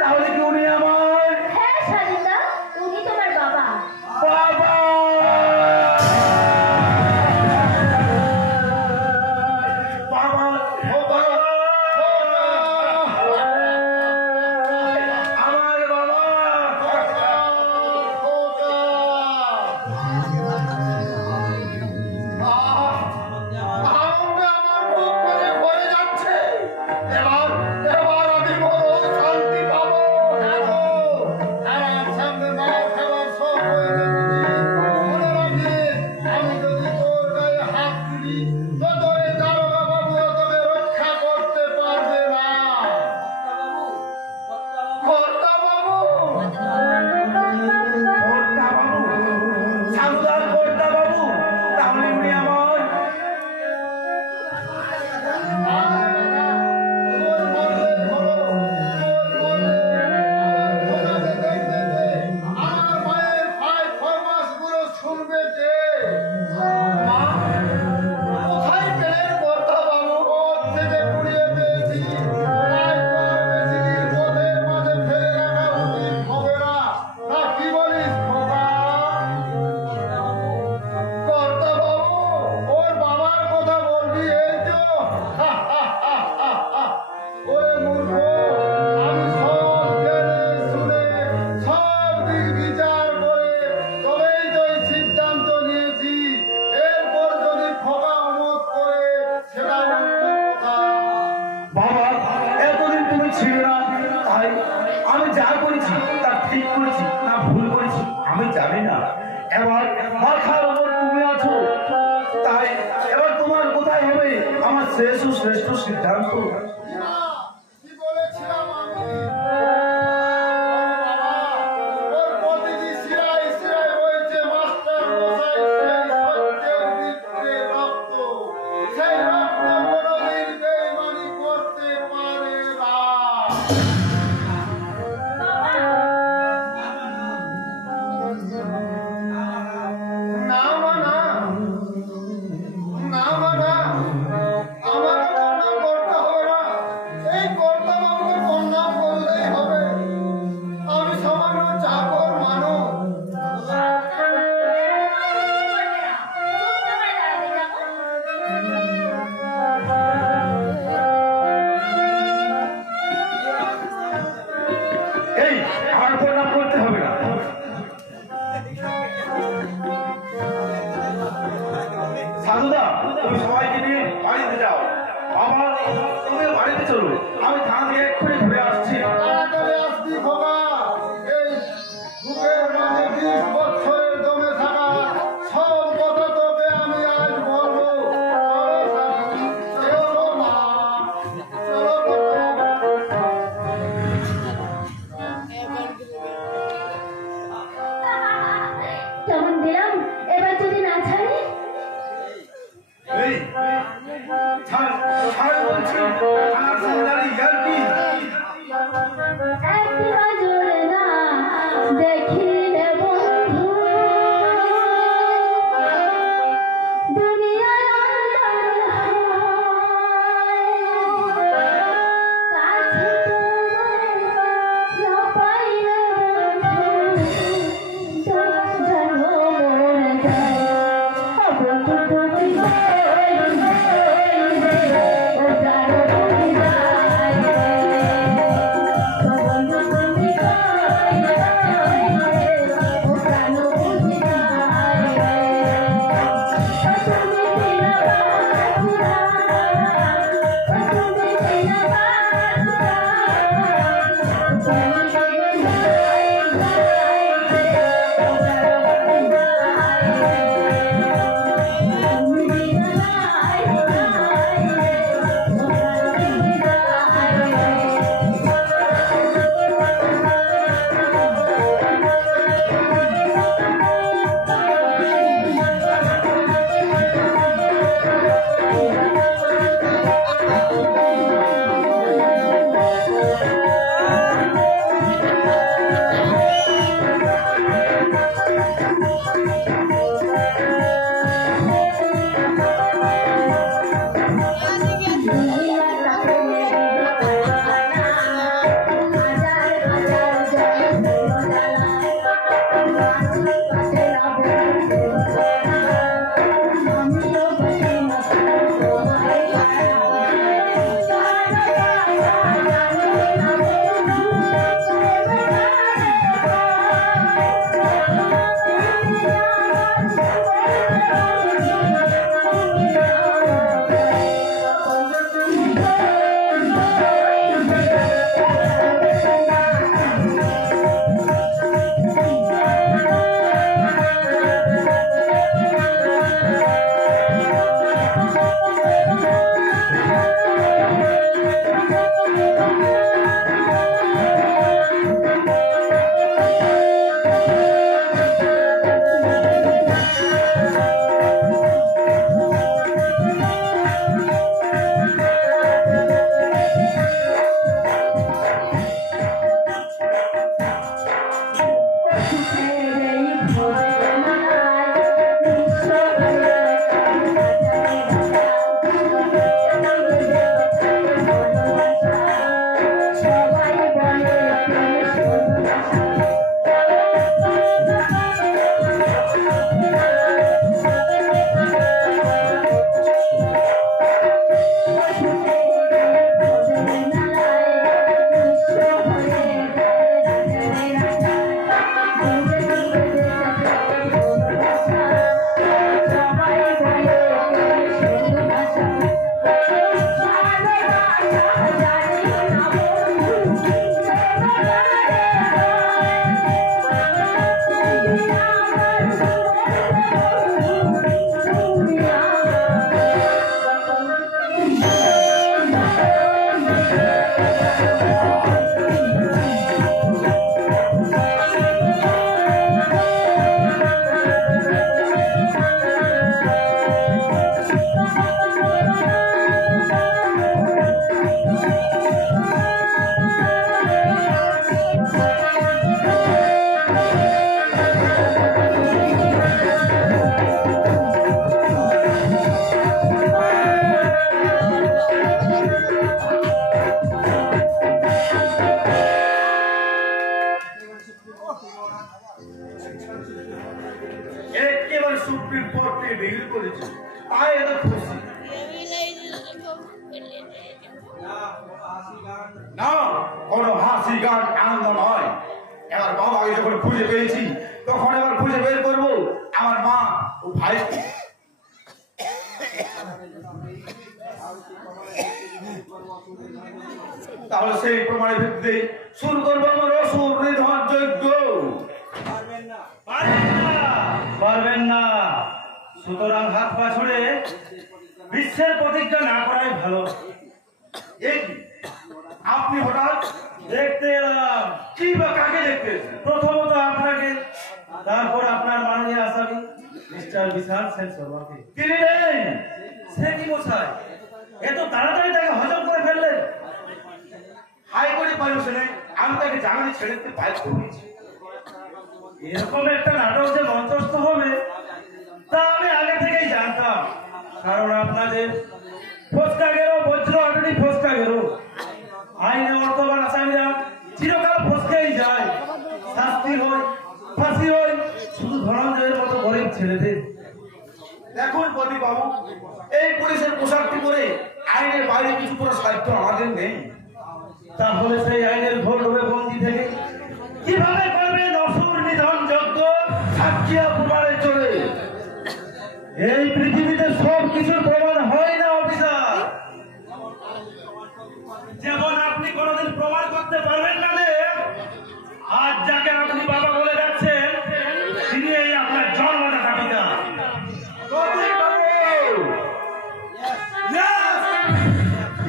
তাহলে কি উনি আমার হ্যাঁ সাধুদা, উনি তোমার বাবা। বাবা? বাবা, ও বাবা, আমার বাবা। কর্তা বাবু, সাধুদার কর্তা বাবু, তাহলে উনি আমার আমার মায়ের ভাই ফরমাসগুলো শুনবে যে কোথায় পেলেন কর্তা বাবু? পথ থেকে কুড়িয়ে পেয়েছি। তাই তোর বেশি দিন পথের মাঝে ফেলে রাখা উচিত হবে না। না কি বলিস খোকা? কর্তা বাবু, ওর বাবার কথা বলবি এই তো? ওরে মূর্খ, আমি সব জেনে শুনে সব দিক বিচার করে তবেই তো এই সিদ্ধান্ত নিয়েছি। এরপর যদি খোকা অমত করে সেটা অন্য কথা। বাবা, এতদিন তুমি ছিলে না, তাই আমি যা করেছি তা ঠিক করেছি না ভুল করেছি আমি জানি না। এবার মাথার উপর তুমি আছো, তাই এবার তোমার কোথায় হবে আমার শেষ ও শ্রেষ্ঠ সিদ্ধান্ত। না, কি বলেছিলাম আমি? বাবা, ওর প্রতিটি শিরায় শিরায় রয়েছে মাস্টার মশাই সেই সত্যের বৃত্তে রক্ত। সেই রক্ত কোনোদিন বেইমানি করতে পারে না। না মানা, না মানা, আমাকে প্রণাম করতে হবে না। এই কর্তা বাবুকে প্রণাম করলেই হবে। আমি সামান্য চাকর মানুষ। এই আমার প্রণাম করতে হবে না। সাধুদা, তুমি সবাইকে নিয়ে বাড়িতে যাও। বাবা, তুমি বাড়িতে চলো, আমি থানা থেকে এক্ষুনি ঘুরে আসছি। তাড়াতাড়ি আসবি খোকা। এই বুকের মাঝে 20 বছরের জমে থাকা সব কথা তোকে আমি আজ বলবো। চলো মা, চলো খোকা। কেমন দিলাম? এবার যদি না ছাড়ে? এই ছাড় ছাড় বলছি, আমার সাথে দাঁড়িয়ে ইয়ার কি? একটি নজরে না দেখিলে বন্ধু, দুনিয়ায় অন্ধকার হয়। কাছে তোমায় না পাইলে বন্ধু, জানো মরে যায়। ও বন্ধু তুমি ও জানো তুমি যায়। একেবারে সুপ্রিম কোর্টে ডিগ্রি করেছি, তাই এত খুশি। না, কোনো হাসি গান আনন্দ নয়। এবার বাবাকে যখন খুঁজে পেয়েছি, তখন এবার খুঁজে বের করবো আমার মা ও ভাই। তাহলে সেই প্রমাণের ভিত্তিতে শুরু করবো আমার অসুর নিধন যজ্ঞ। পারবেন না, সুতরাং হাত পা ছুড়ে বিশ্বের প্রতিজ্ঞা না করাই ভালো। আপনি হঠাৎ দেখতে এলাম। কি বা কাকে দেখতে? প্রথমত আপনাকে, তারপর আপনার মাননীয় আসামি মিস্টার বিশাল সেন শর্মাকে। তিনি নেই। সে কি মশাই, এত তাড়াতাড়ি তাকে হজম করে ফেললেন? হাইকোর্টে পারমিশনে আমি তাকে জামিনে ছেড়ে দিতে বাধ্য হয়েছি। এরকম একটা নাটক যে মঞ্চস্থ হবে তা আমি আগে থেকেই জানতাম, কারণ আপনাদের ফসকা গেল, বজ্র আটনি ফসকা গেল। আইনে অর্থবান আসামিরা চিরকাল ফসকেই যায়। শাস্তি হয়, ফাঁসি হয় শুধু ধনঞ্জয়ের মতো গরিব ছেলেদের। দেখুন প্রদীপ বাবু, এই পুলিশের পোশাকটি পরে আইনের বাইরে কিছু করার সাধ্য আমাদের নেই। তাহলে সেই আইনের ঘোর ডুবে বন্দি থেকে কিভাবে করবেন অসুর নিধন যজ্ঞ? সাক্ষীরা প্রমাণের চলে। এই পৃথিবীতে সব কিছুর প্রমাণ হয় না অফিসার। যেমন আপনি কোনোদিন প্রমাণ করতে পারবেন না যে আজ যাকে আপনি বাবা বলে যাচ্ছেন তিনি এই আপনার জন্মদাতা পিতা। প্রদীপ বাবু!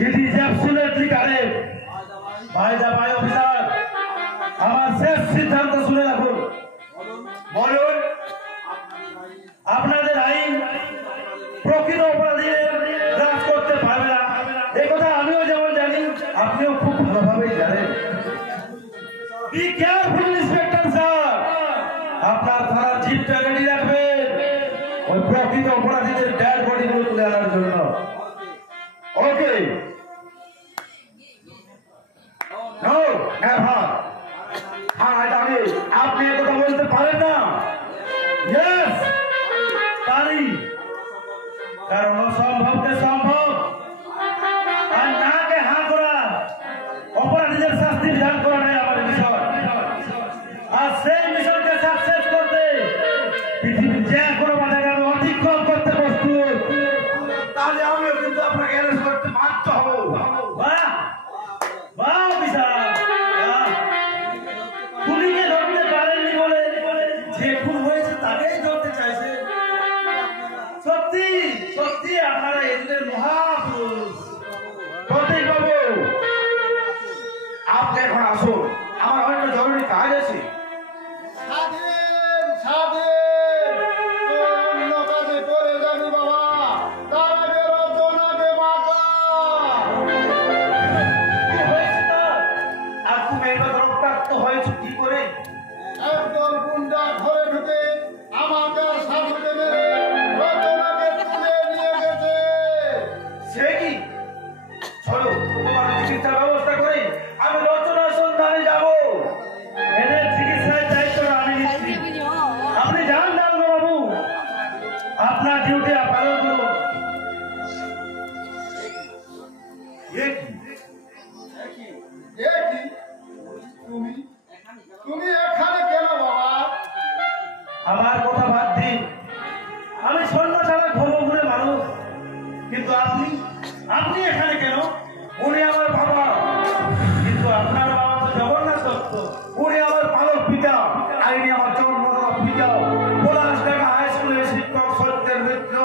It is absolutely correct. ভাই যা ভাই অফিসার, আমার শেষ সিদ্ধান্ত শুনে রাখুন। বলুন। আপনাদের আইন প্রকৃত অপরাধীদের গ্রাস করতে পারবে না, এই কথা আমিও যেমন জানি, আপনিও খুব ভালোভাবেই জানেন। বি কেয়ারফুল ইন্সপেক্টর স্যার, আপনার থানার জিপটা রেডি রাখবেন ওই প্রকৃত অপরাধীদের ডেড বডিগুলো তুলে আনার জন্য। ওকে? No, never. হ্যাঁ, দাঁড়িয়ে আপনি কথা বলতে পারেন না? ইয়েস, পারি, কারণ অসম্ভবকে সম্ভব আর নাকে হাঁ করা, অপরাধীদের শাস্তি বিধান করাটাই আমাদের মিশন। আর সেই মিশনকে সাকসেস করতে পৃথিবীর যে কোনো বাধাকে আমি অতিক্রম করতে প্রস্তুত। তাহলে আমিও কিন্তু আপনাকে অ্যারেস্ট করতে বাধ্য হব। বাহ বাহ বিশাল, বাহ। খুনিকে ধরতে পারেননি বলে যে খুন হয়েছে তাকেই ধরতে চাইছে। সত্যি সত্যি আপনারা এদের মহাপুরুষ। প্রদীপ বাবু, আপনি এখন আসুন, আমার অনেক জরুরি কাজ আছে। স্বাধীন স্বাধীন অন্য কাজে করে যাবি বাবা, তার আগে রচনাকে বাঁচা। কি হয়েছে তার? আর তুমি এইবার রক্তাক্ত হয়েছো কি করে? একদল গুন্ডা ঘরে ঢুকে আমাকে শাশুড়ে মেরে রচনাকে তুলে নিয়ে গেছে। সে কি? চলো তোমার চিকিৎসার ব্যবস্থা করে আমি রচনার সন্ধানে যাব। এদের চিকিৎসার দায়িত্বটা আমি নিচ্ছি। আপনি যান ডালগো বাবু, আপনার ডিউটি পালন করুন। এ কি? এ কি? তুমি তুমি এখানে কেন বাবা? আমার কথা বাদ দিন, আমি স্বর্ণ ছাড়া ঘুরে মানুষ, কিন্তু আপনি আপনি এখানে কেন? উনি আমার বাবা, কিন্তু আপনার বাবা তো জগন্নাথ দত্ত। উনি আমার পালক পিতা, আইনি আমার জন্মদাতা পিতা, পলাশ ঢাকা হাই স্কুলের শিক্ষক সত্যের মিত্র।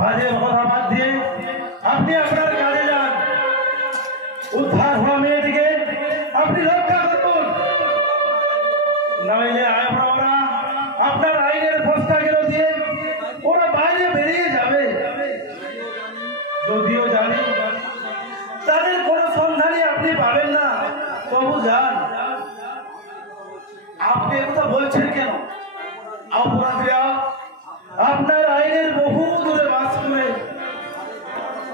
বাজে কথা বাদ দিয়ে আপনি আপনার কাজে যান। উদ্ধার হওয়া মেয়েটিকে আপনি রক্ষা করুন, নইলে আমরা আপনার আইনের ফস্তাগুলো দিয়ে ওরা বাইরে বেরিয়ে যাবে। যদিও জানি তাদের কোনো সন্ধানই আপনি পাবেন না, তবু যান। আপনি একথা বলছেন কেন? অপরাধীরা আপনার আইনের বহু দূরে বাস করে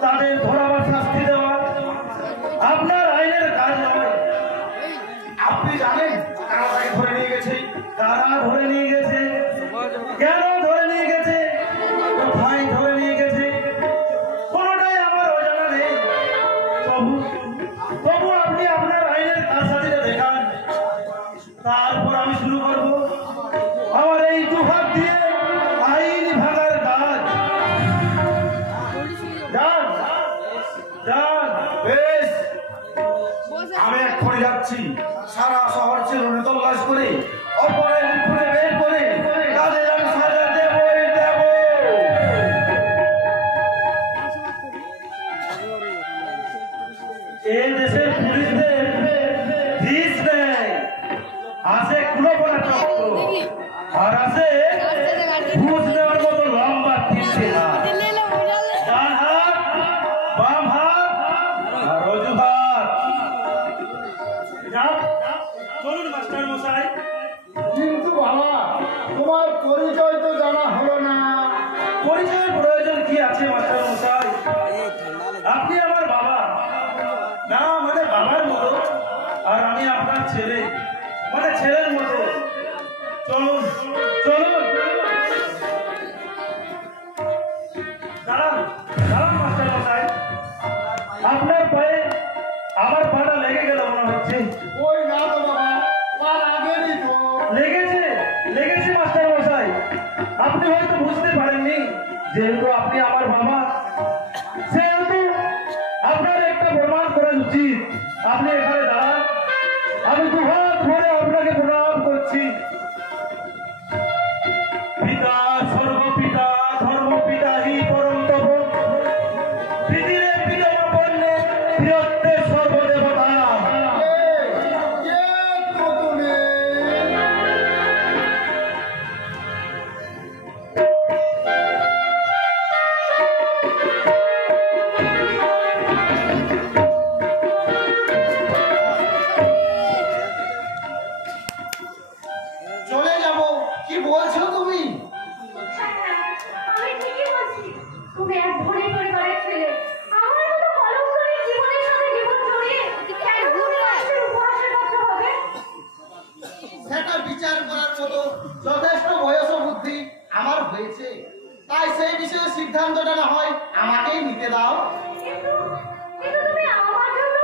তাদের ধরাবার শাস্তি দেওয়া আপনার আইনের কাজ নয়। আপনি জানেন কারা তাকে ধরে নিয়ে গেছে? কারা ধরে নিয়ে গেছে, কেন ধরে নিয়ে গেছে, কোথায় ধরে নিয়ে গেছে, কোনোটাই আমার অজানা নেই। তবু আপনি আপনার আইনের কাজটা দেখান, তারপর আমি শুরু করব আমার এই দুহাত দিয়ে আইন ভাঙার কাজ। যান যান। বেশ, আমি এক্ষুনি যাচ্ছি। সারা শহর চিরুনি তল্লাশ করে অপরাধী খুঁজে বের করে তাদের আমি সাজা দেবই দেব। এই দেশের পুলিশদের ফিস নেই, আছে কুলোপনা চক্র, আর আছে ঘুষ নেওয়ার মতো লম্বা তিনটে হাত, ডান হাত, বাম হাত আর অজুহাত। যান, চলুন মাস্টার মশাই। কিন্তু বাবা, তোমার পরিচয় তো জানা হলো না। পরিচয়ের প্রয়োজন কি আছে মাস্টার মশাই? আপনি আমার বাবা, না মানে বাবার মতো, আর আমি আপনার ছেলে, মানে ছেলের মতো। চলুন চলুন। দাঁড়ান দাঁড়ান মাস্টার মশাই, আপনার পায়ে আমার পাটা লেগে গেল মনে হচ্ছে। ওই না তো বাবা, তার আগেরই তো। লেগেছে লেগেছে মাস্টার মশাই, আপনি হয়তো বুঝতে পারেননি। যেহেতু আপনি আমার বাবা, সেহেতু আপনার একটা প্রমাণ করা উচিত। আপনি এখানে দাঁড়ান, আমি দুহাত ধরে আপনাকে প্রণাম করছি। পিতা সর্বপিতা ধর্মপিতা হি পরম তপ, পৃথিবীর পিতা বন্যে বৃহত্তের সর্বদেবতা। কে তো তুমি? চলে যাব, কি বলছো তুমি? আমি ঠিকই বলছি, তুমি এক ধনী পরিবারের ছেলে। আমার মতো কলঙ্কারী জীবনের সাথে জীবন জড়িয়ে কেন তুমি মানুষের উপহাসের পাত্র হবে? সেটা বিচার করার মতো যথেষ্ট বয়স ও বুদ্ধি আমার হয়েছে, তাই সেই বিষয়ে সিদ্ধান্তটা না হয় আমাকেই নিতে দাও। কিন্তু কিন্তু তুমি আমার জন্য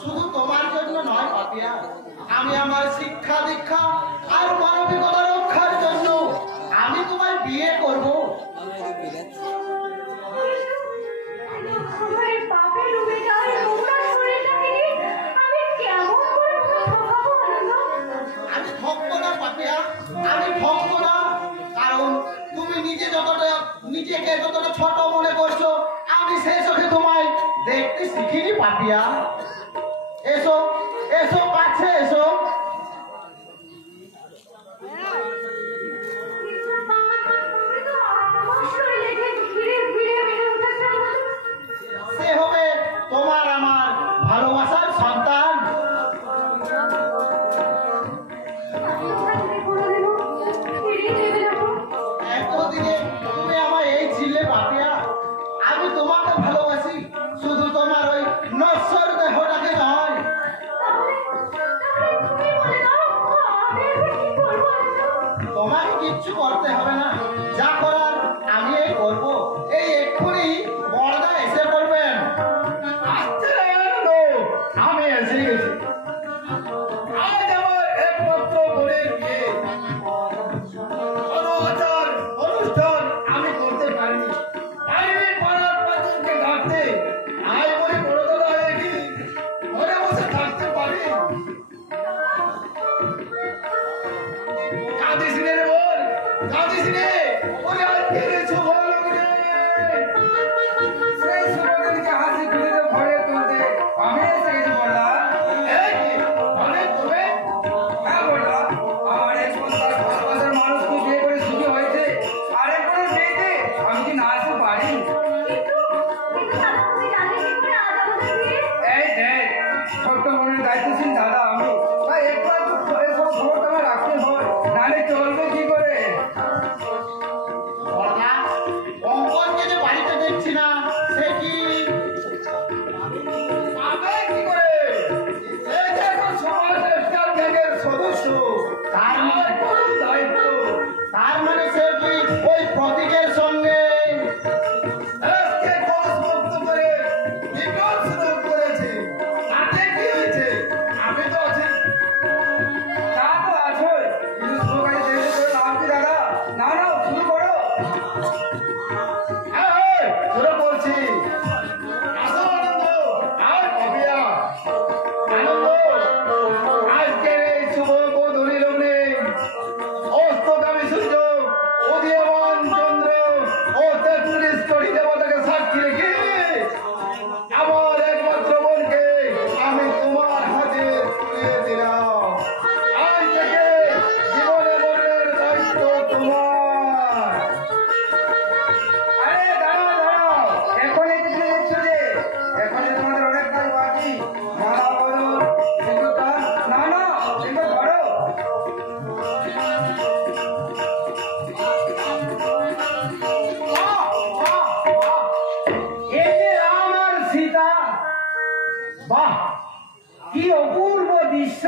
শুধু তোমার জন্য নয় পাপিয়া, আমি আমার শিক্ষা দীক্ষা আর মানবিকতা রক্ষার জন্য আমি তোমায় বিয়ে করব। আমার এই পাপে ডুবে যাওয়া নোংরা শরীরটাকে নিয়ে আমি কেমন করে তোমায় ঠকাবো আনন্দ? আমি ঠকবো না পাপিয়া, আমি ঠকবো না, কারণ তুমি নিজেকে যতটা ছোট মনে করছো আমি সেই চোখে তোমায় দেখতে শিখিনি পাপিয়া। এসো এসো, কাছে এসো। তুমি তো আমার শরীরে ধীরে ধীরে বেড়ে উঠেছে। সে হবে তোমার আমার ভালোবাসার সন্তান। এতদিনে তুমি আমায় এই ছিলে পাপিয়া, আমি তোমাকে ভালোবাসি, শুধু তোমার ওই নশ্বর দেহটাকে নয়। তোমাকে কিচ্ছু করতে হবে না, যা করার আমি এই করবো। এই এক্ষুনি বড়দা এসে পড়বেন। আসতে লাগলো, আমি এসে গেছি। আজ আমার একমাত্র বোনের বিয়ে, কোনো আচার অনুষ্ঠান আমি করতে পারিনি, পাড়ার পাঁচজনকে ডাকতে। আজ বলে বড়দা হয়ে কি ঘরে বসে থাকতে পারি? কাঁদিস নে রে বোন, কাঁদিস নে, বলে আজ ফিরেছো বল রে। ছোট্ট মনের দায়িত্বশীল দাদা আমি, তাই একটু এসব খবর তোমার রাখতে হয়, নাহলে চলবে কি করে? অঙ্কনকে যে বাড়িতে দেখছি না, সে কি পাবে কি করে? এই যে এখন সমাজ স্টার গ্যাংয়ের সদস্য, তার আমার কোন দায়িত্ব? তার মানে সে কি ওই প্রতীকের সঙ্গে আজকে কসমুক্ত করে বিকট সুযোগ করেছে, তাতে কি হয়েছে? আমি তো আছি, তা তো আছোই, কিন্তু সবাই দেখে করে লাভ কি দাদা? না না, শুরু করো। হ্যাঁ, শুরু করছি। আসো আনন্দ, আর কবিয়া আনন্দ, আজকের এই শুভ গোধূলি লগ্নে অস্তগামী সূর্য, উদীয়মান চন্দ্র ও ৩৩ কোটি দেবতাকে সাক্ষী রেখে আমার একমাত্র বোনকে আমি তোমার হাতে তুলে দিলাম। আজ থেকে জীবনে মরণের দায়িত্ব তোমার। আরে দাঁড়াও দাঁড়াও, এখনই কিছু দিচ্ছ যে? এখনই তোমাদের অনেক কাজ বাকি। মালা বলো, সিঁদুরটা না না, সিঁদুর ধরো। এই যে রাম আর সীতা, বাহ কি অপূর্ব দৃশ্য।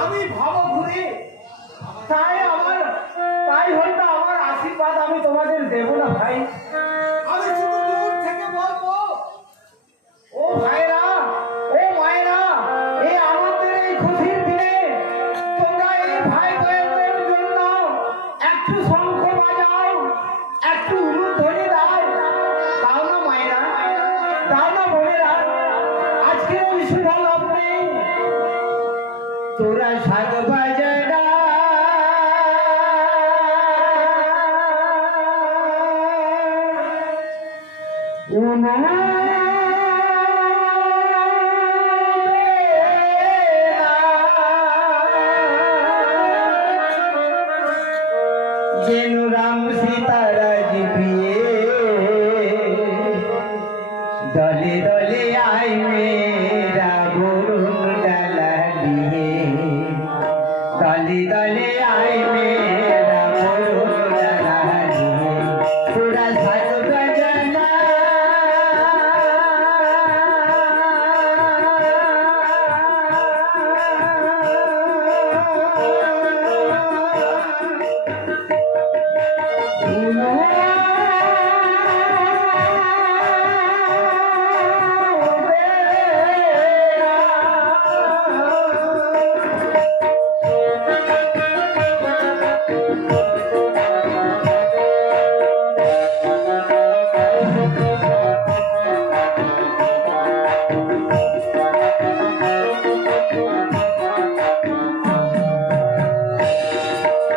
আমি ভাবো ঘুরে, তাই হয়তো আমার আশীর্বাদ আমি তোমাদের দেব না ভাই। আমি শুধু দূর থেকে বলবো, ও ভাইরা, ও মায়েরা, এই আমাদের এই খুশির দিনে তোমরা এই ভাই বোনদের জন্য একটু শঙ্খ বাজাও, একটু উলুধ্বনি দাও। দাও না মায়েরা, দাও না বোনেরা, আজকের ওই শুভ লগ্নে তোরা শাক বাজারা যেন রাম সীতারা জিপিয়ে দলে দলে আয় মেরা বরুণ ডালা দিয়ে, দলে দলে আয় মেরা বরুণ ডালা দিয়ে, তোরা সাজ বাজানা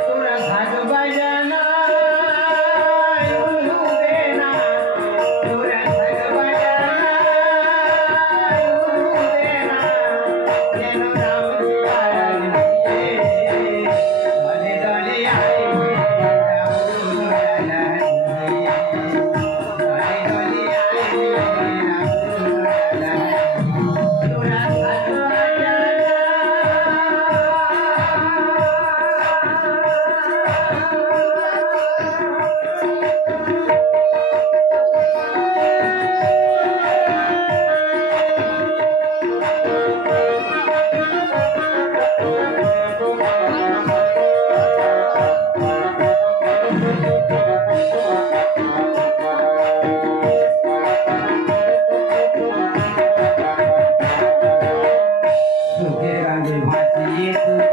তোরা সাজ বাজানা উলু দেনা, তোরা সাজ বাজানা উলু দেনা, যেন রাম সীতারা জিপিয়ে দলে দলে আয় মেরা বরুণ ডালা দিয়ে, দলে দলে আয় মেরা বরুণ ডালা দিয়ে, তোরা সাজ বাজানা সুখের গানে ভাসিয়ে তুই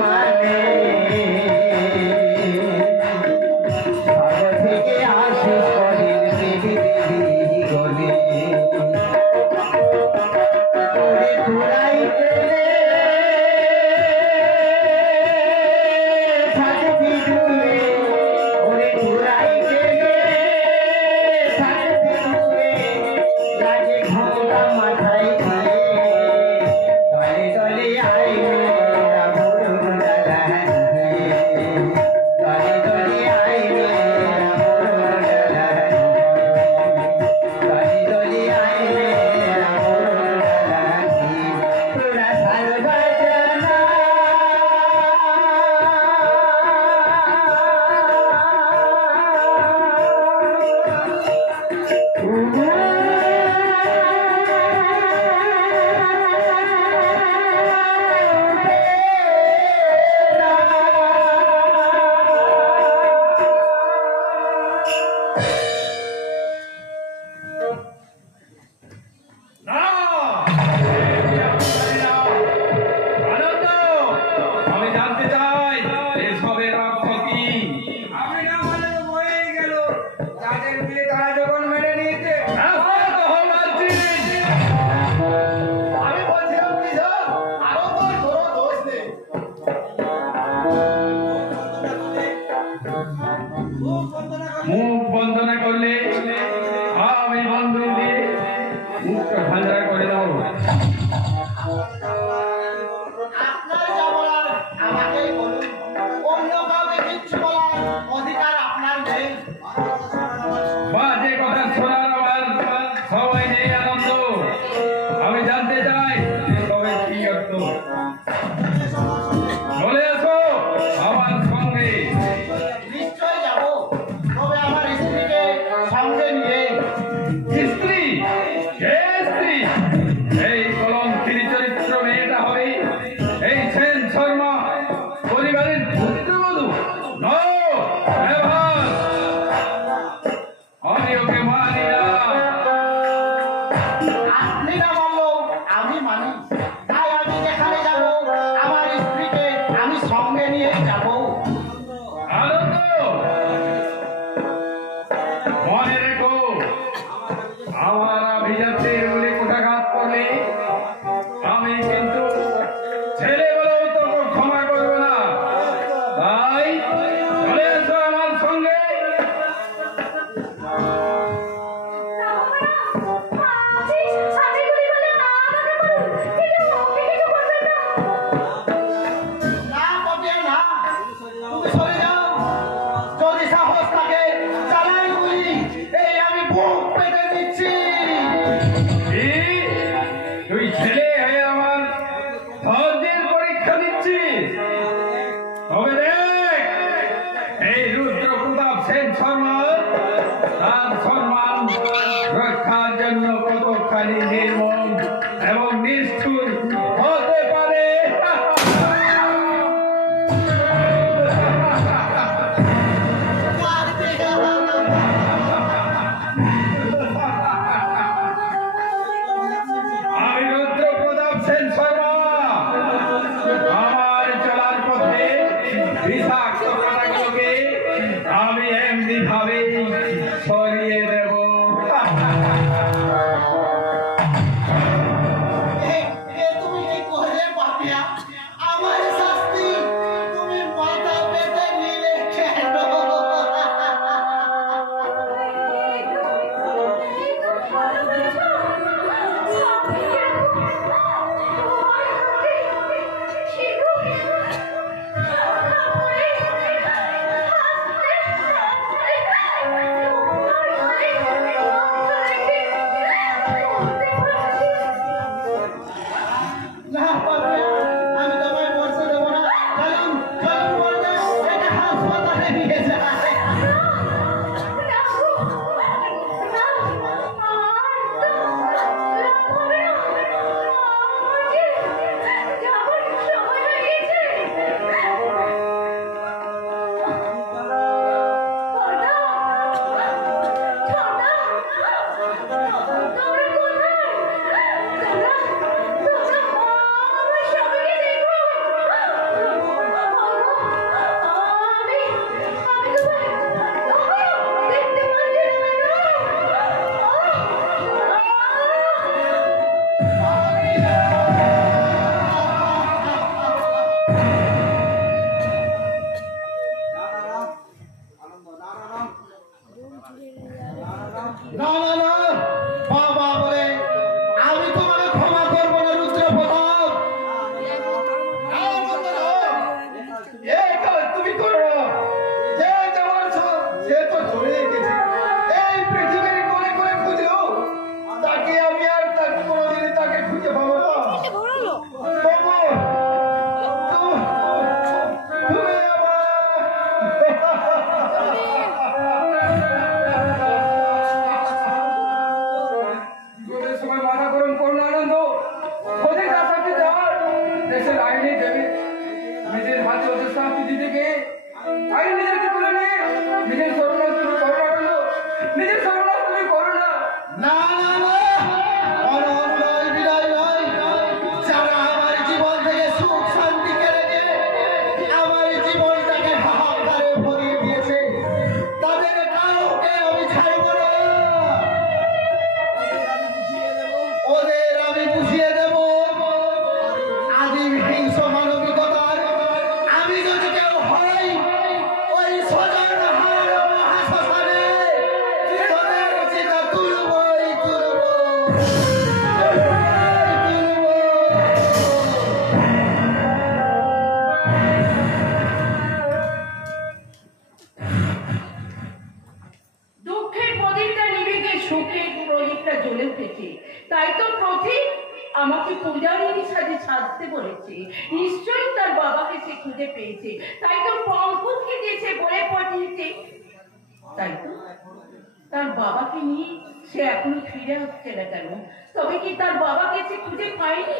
মানে সব থেকে আশিস করেন দেবী দেবী গলে, ওরে তোরাই পেলে থাকবি দূরে, ওরে তোরাই পেলে থাকবি দূরে, লাগে ঘোড়া মাথায় দিয়ে, দলে দলে আয় মেরা বরুণ ডালা দিয়ে, দলে দলে আয় মেরা মুখ বন্ধ না করলে আমি বন্ধুক দিয়ে মুখটা ভান্ডার করে দেবো। আপনার যা বলার আমাকেই বলুন, অন্য কাউকে কিচ্ছু বলার অধিকার আপনার নেই। বাজে কথা শোনার আমার সবাই নেই আনন্দ। আমি জানতে চাই তবে কি করত। চলে আসো আমার সঙ্গে। নিশ্চয় যাব, তবে আমার স্ত্রীকে সঙ্গে নিয়ে। স্ত্রী? কে স্ত্রী? এই কলঙ্কিনী চরিত্র মেয়েটা হবে এই সেন শর্মা পরিবারের পুত্রবধূ? No, never. আমি ওকে মানি না। আপনি না মানলেও আমি মানি, তাই আমি যেখানে যাব আমার স্ত্রীকে আমি সঙ্গে নিয়ে যাব। আনন্দ, মনে রেখো আমার অভিজাতের বলে কোটাঘাত করলে আমি কিন্তু ছেলে বলেও তোকে ক্ষমা করবো না। তাই চলে এসো আমার সঙ্গে। না পাপিয়া না, তুমি চলে যাও। যদি সাহস থাকে চালাই গুলি, এই আমি বুক পেতে দিচ্ছি। কি? তুই ছেলে হয়ে আমার ধৈর্যের পরীক্ষা দিচ্ছিস? তবে দেখ এই রুদ্র প্রতাপ সেন শর্মা তার সম্মান রক্ষার জন্য কতখানি নির্মম এবং নিষ্ঠুর হতে পারে। আমি রুদ্র প্রতাপ সেন শর্মা আমার চলার পথে বিষাক্ত কথাগুলোকে আমি এমনি ভাবে সরিয়ে দেব। তুমি কি করলে পাপিয়া? আমার শাস্তি তুমি মাথা পেতে নিলে কেন? না পাপিয়া, আমি তোমায় মরতে দেবো না। চলুন চলুন বলতে এটা হাসপাতালে নিয়ে যায়। না না না, বাবা বলে আমি তোমাকে ক্ষমা করবো না রুদ্র প্রতাপ। এই কাজ তুমি করো না। যে যাওয়ার সে তো চলে গেছে। এই পৃথিবীর কোণে কোণে খুঁজলেও তাকে আমি আর তাকে কোনোদিনই তাকে খুঁজে পাবো না। বাবু, তুমি আমার আমাকে পূজারীর সাথে সাজতে বলেছে। নিশ্চয়ই তার বাবাকে সে খুঁজে পেয়েছে, তাই তো পঙ্কজকে দিয়েছে বলে পাঠিয়েছে। তাই তো তার বাবাকে নিয়ে সে এখনো ফিরে আসছে না কেন? তবে কি তার বাবাকে সে খুঁজে পায়নি?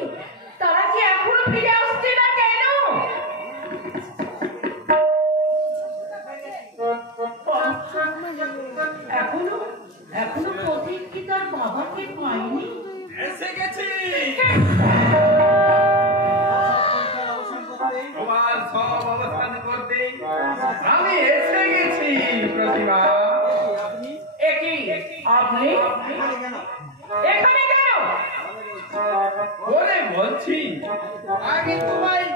তারা কি এখনো ফিরে আসছে না কেন? এখনো এখনো পথিক কি তার বাবাকে পায়নি? এসে গেছি তোমার সব অবস্থান করতে। আমি এসে গেছি প্রতিভা। একই আপনি এখানে কেন? বলে বলছি আগে তোমায়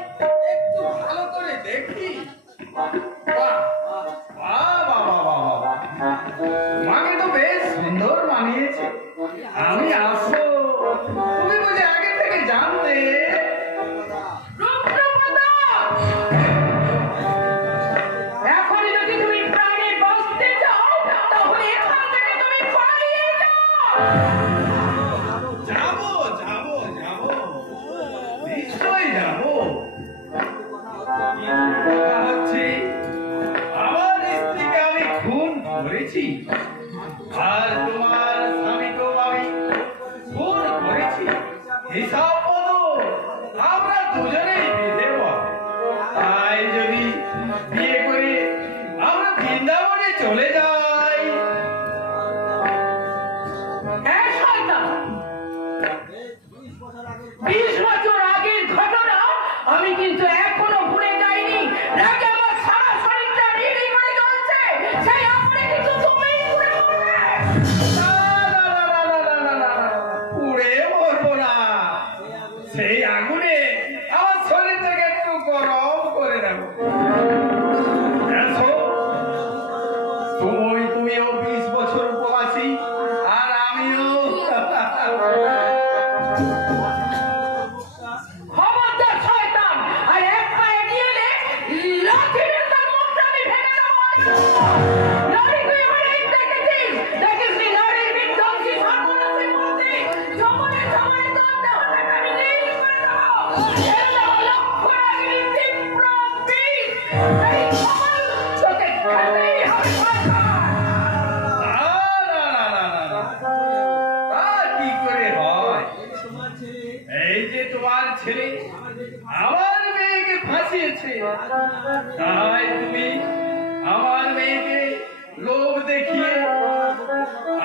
একটু ভালো করে দেখি। বাহ, বাহ, বাহ, বাহ, বাহ, বাহ। তোমাকে তো বেশ সুন্দর মানিয়েছে। আমি আসবো তুমি বুঝে আগে থেকে জানতে। এখন যদি তুমি প্রাণে বাঁচতে চাও তাহলে এখান থেকে তুমি পালিয়ে যাও। যাবো যাবো যাবো, নিশ্চয়ই যাবো। কিন্তু কথা হচ্ছে আমার স্ত্রীকে আমি খুন করেছি, আর তোমার স্বামীকেও আমি খুন করেছি। হিসাব মতো আমরা দুজনেই বিধেব। তাই যদি বিয়ে করে আমরা বৃন্দাবনে চলে যাই। হ্যাঁ শয়তান, 20 বছর আগের ঘটনা আমি কিন্তু এখনো ভুলে যাইনি। রাগে আমার সারা শরীরটা রিড়ি করে জ্বলছে। সেই আপনি কিন্তু তুমি পুড়ে মরবে। পুড়ে মরবো না, সেই আগুনে আমার শরীরটাকে একটু গরম করে নেব। তুমিও 20 বছর উপবাসী, আর আমিও। খবরদার শয়তান, আর এক পা এগিয়ে এলে লাঠি দিয়ে তার মুখটা আমি ভেঙে দেবো। নারী তুই আমার এই দেখেছিস? দেখিসনি নারীর বিধ্বংসী সর্বনাশী মূর্তি? যমনে যমনে তোর দেহটাকে আমি লীন করে দেবো। এর নাম লক্ষ্য রাগিনী তীব্র বিষ। এই কমল তোকে খেতেই হবে শয়তান। তা কি করে হয়? এই যে তোমার ছেলে আমার মেয়েকে ফাঁসিয়েছে, তাই তুমি আমার মেয়েকে লোভ দেখিয়ে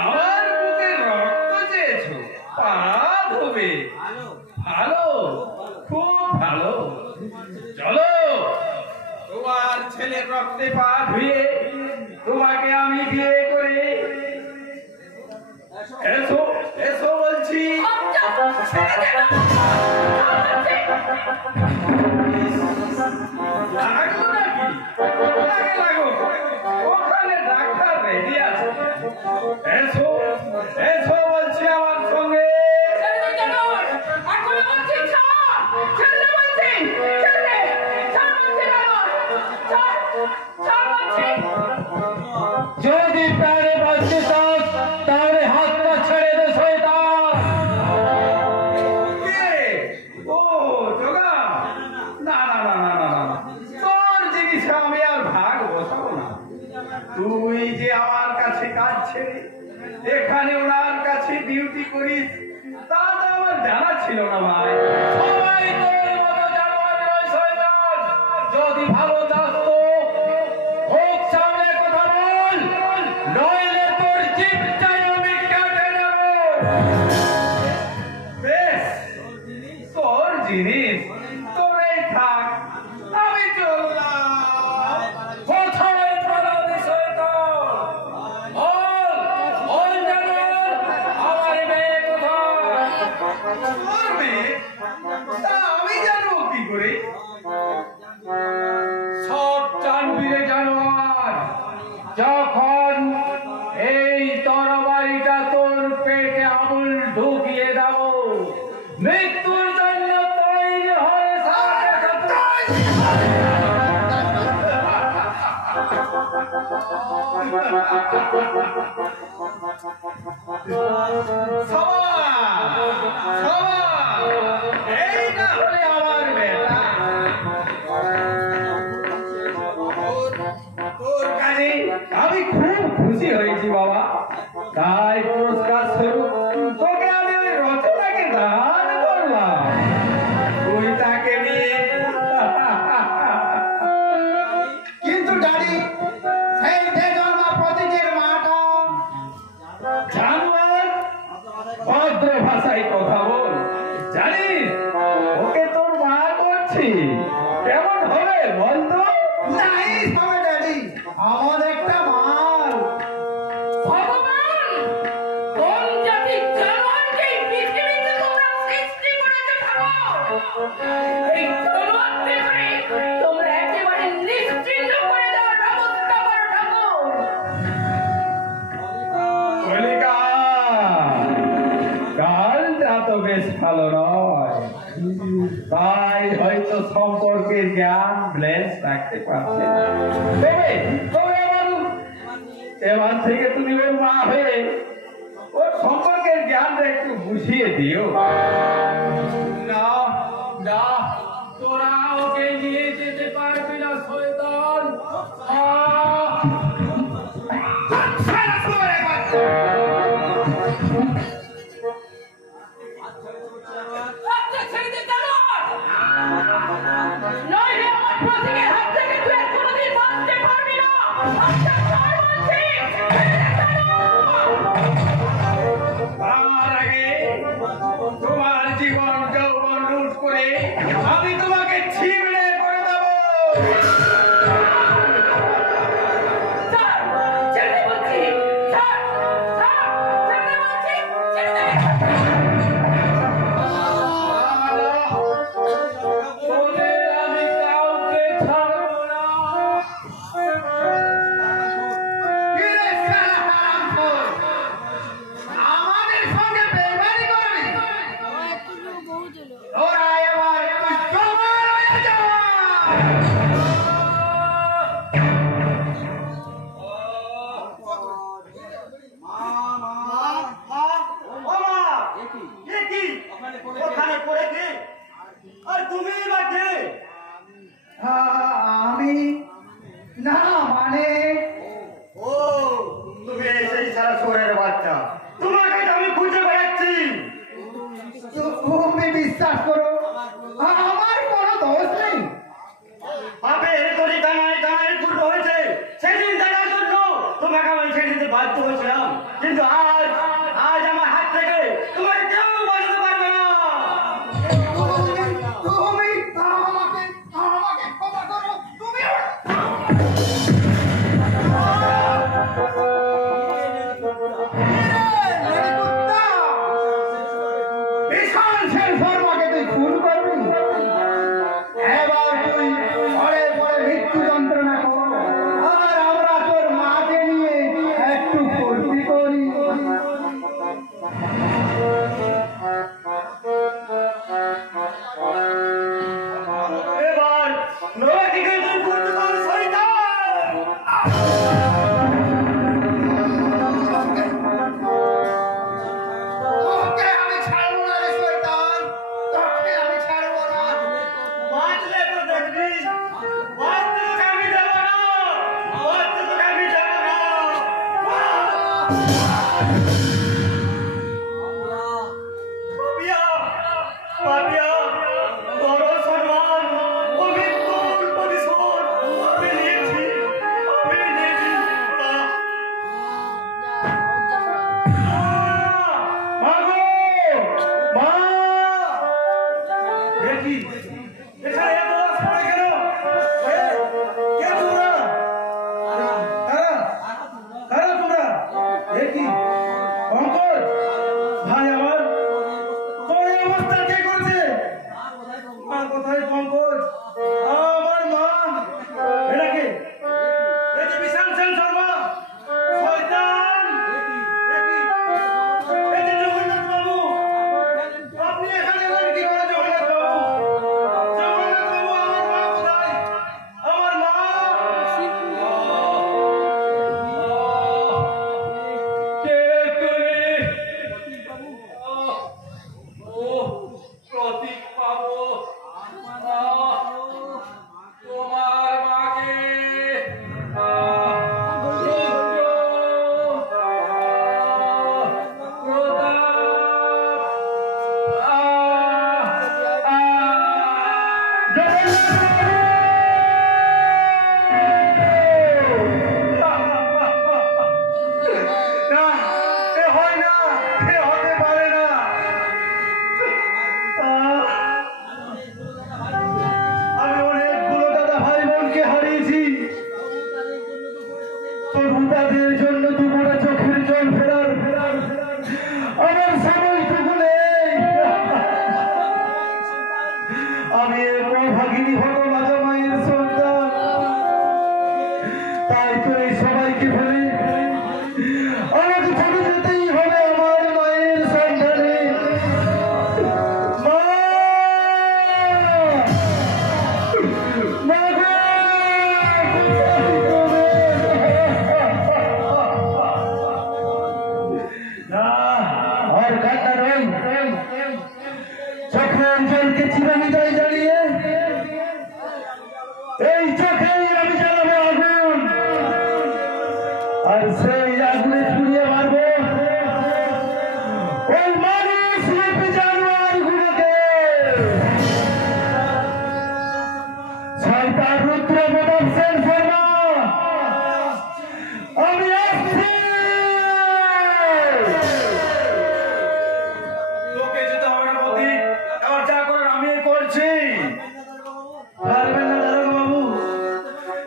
আমার বুকে রক্ত চেয়েছো। পা ধোবে, ভালো, খুব ভালো। চলো, তোমার ছেলের রক্তে পা ধুয়ে তোমাকে আমি বিয়ে করে। এসো এসো বলছি। লাগো নাকি? লাগো, ওখানে ডাক্তার রেডি আছে। এসো এসো বলছি আমার সঙ্গে। যদি প্রাণে বাঁচতে চাস তাহলে হাতটা ছেড়ে দে শয়তান। কে? ও যোগা? না না না না না না, তোর জিনিসে আমি আর ভাগ বসাবো না। তুই যে আমার কাছে কাজ ছেড়ে এখানে ওনার কাছে ডিউটি করিস, তা তো আমার জানা ছিল না ভাই। সবাই তোর মতো জানোয়ার নয় শয়তান। যদি ভালো চাস তো হোক সামনে কথা বল, নইলে তোর জিভটাই আমি কেটে নেব। বেশ, তোর জিনিস তোরেই থাক, আমি চললাম। কোথায় পালাবি শয়তান? বল জানোয়ার, আমার মেয়ে কোথায়? তোর মেয়ে? তা আমি জানবো কি করে? সব জানবি রে জানোয়ার, যখন এই তরবারিটা তোর পেটে আবুল ঢুকিয়ে দাও। মৃত্যুর জন্য তৈরি হয়ে সবাই পাইছি বাবা, তাই পুরস্কার স্বরূপ তোকে আমি ওই রচনাকে দান করলাম। তুই তাকে নিয়ে কিন্তু ড্যাডি, সেই বেজন্মা প্রতীকের মাটা জানোয়ার, ভদ্র ভাষায় কথা বল। জানিস ওকে তোর মা করছি, কেমন হবে বলতো? নাইস হবে ড্যাডি, আমার একটা মাল। ভগবান, কোন জাতির জানোয়ারকে এই পৃথিবীতে তোমরা সৃষ্টি করেছো ঠাকুর? এই জানোয়ারকে করে তোমরা একেবারে নিশ্চিহ্ন করে দেওয়ার ব্যবস্থা করো ঠাকুর। কলিকা, কালটা তো বেশ ভালো নয়, তাই হয়তো সম্পর্কের জ্ঞান ব্লেস রাখতে পারছে না। তবে এবার থেকে তুমি ওর মা হয়ে ওর সম্পর্কের জ্ঞানটা একটু বুঝিয়ে দিও। না না, তোরা ওকে নিয়ে যেতে পারবি না শয়তান। আচ্ছা, ছেড়ে দে জানোয়ার। নইলে আমার প্রতীকের হাত থেকে তুই আর কোনোদিন বাঁচতে পারবি না। আচ্ছা, ছাড় বলছি। ছেড়ে দে জানোয়ার। তার আগে তোমার জীবন যৌবন লুট করে আমি তোমাকে ছিঁড়ে করে দেবো। ছাড়, ছেড়ে দে বলছি। ছাড়, ছাড়, ছেড়ে দে বলছি। ছেড়ে দে। ওদের আমি কাউকে ছাড়বো না। কিরে শালা হারামখোর, আমাদের সঙ্গে বেইমানি করবি? ওরা এবার তুই জবান হয়ে যা। ওখানে পড়ে কে? আর তুমি বা কে? আমি না, মানে ও, তুমি সেই সারা শোয়ের বাচ্চা, তোমাকে তো আমি খুঁজে বেড়াচ্ছি। তুমি বিশ্বাস করো, আমার কোনো দোষ নেই। বাপের তরি কানায় কানায় ফুটো হয়েছে, সেদিন দেখার জন্য তোমাকে আমি ছেড়ে দিতে বাধ্য হয়েছিলাম, কিন্তু আজ আজ আমার হাত থেকে তোমাকে কেউ বাঁচাতে পারবে না। তুমি আমাকে ক্ষমা করো। তুমি ভীষণ সেন শর্মাকে তুই খুন করবি। এবার তুই পরে পরে মৃত্যু যন্ত্রণা কর, আর আমরা তোর মাকে নিয়ে একটু ফুর্তি করি। এবার নদীকে তুই করতে পার শয়তান। তোকে আমি ছাড়বো না রে শয়তান, তোকে আমি ছাড়বো না। বাঁচলে তো দেখবি, বাঁচতে তোকে আমি দেবো না, বাঁচতে তোকে আমি দেবো না। পাপিয়া, পাপিয়া, বড় সম্মান, পবিত্র পরিশোধ আমি নিয়েছি, আমি নিয়েছি। মা গো, মা! দেখি এখানে এত রস পড়ে কেন? কে তোমরা? কারা তোমরা? দেখি পঙ্কজ, ভাই আমার, তোর এই অবস্থা কে করেছে? মা কোথায় পঙ্কজ? আমার মা! এটা কে? এ যে বিশাল সেন শর্মা, শয়তান! এ যে জগন্নাথ বাবু, আপনি এখানে এলেন কি করে জগন্নাথ বাবু? জগন্নাথ বাবু, আমার মা কোথায়? আমার মা! কে আগুনে ছুড়িয়ে মারবো ওই মানুষ রূপী জানোয়ারগুলোকে। সরকার রুদ্র প্রতাপ সেন শর্মা, আমি আসছি। তোকে যেতে হবে না প্রতীক, এবার যা করার আমি করছি। পারবেন না দারোগা বাবু,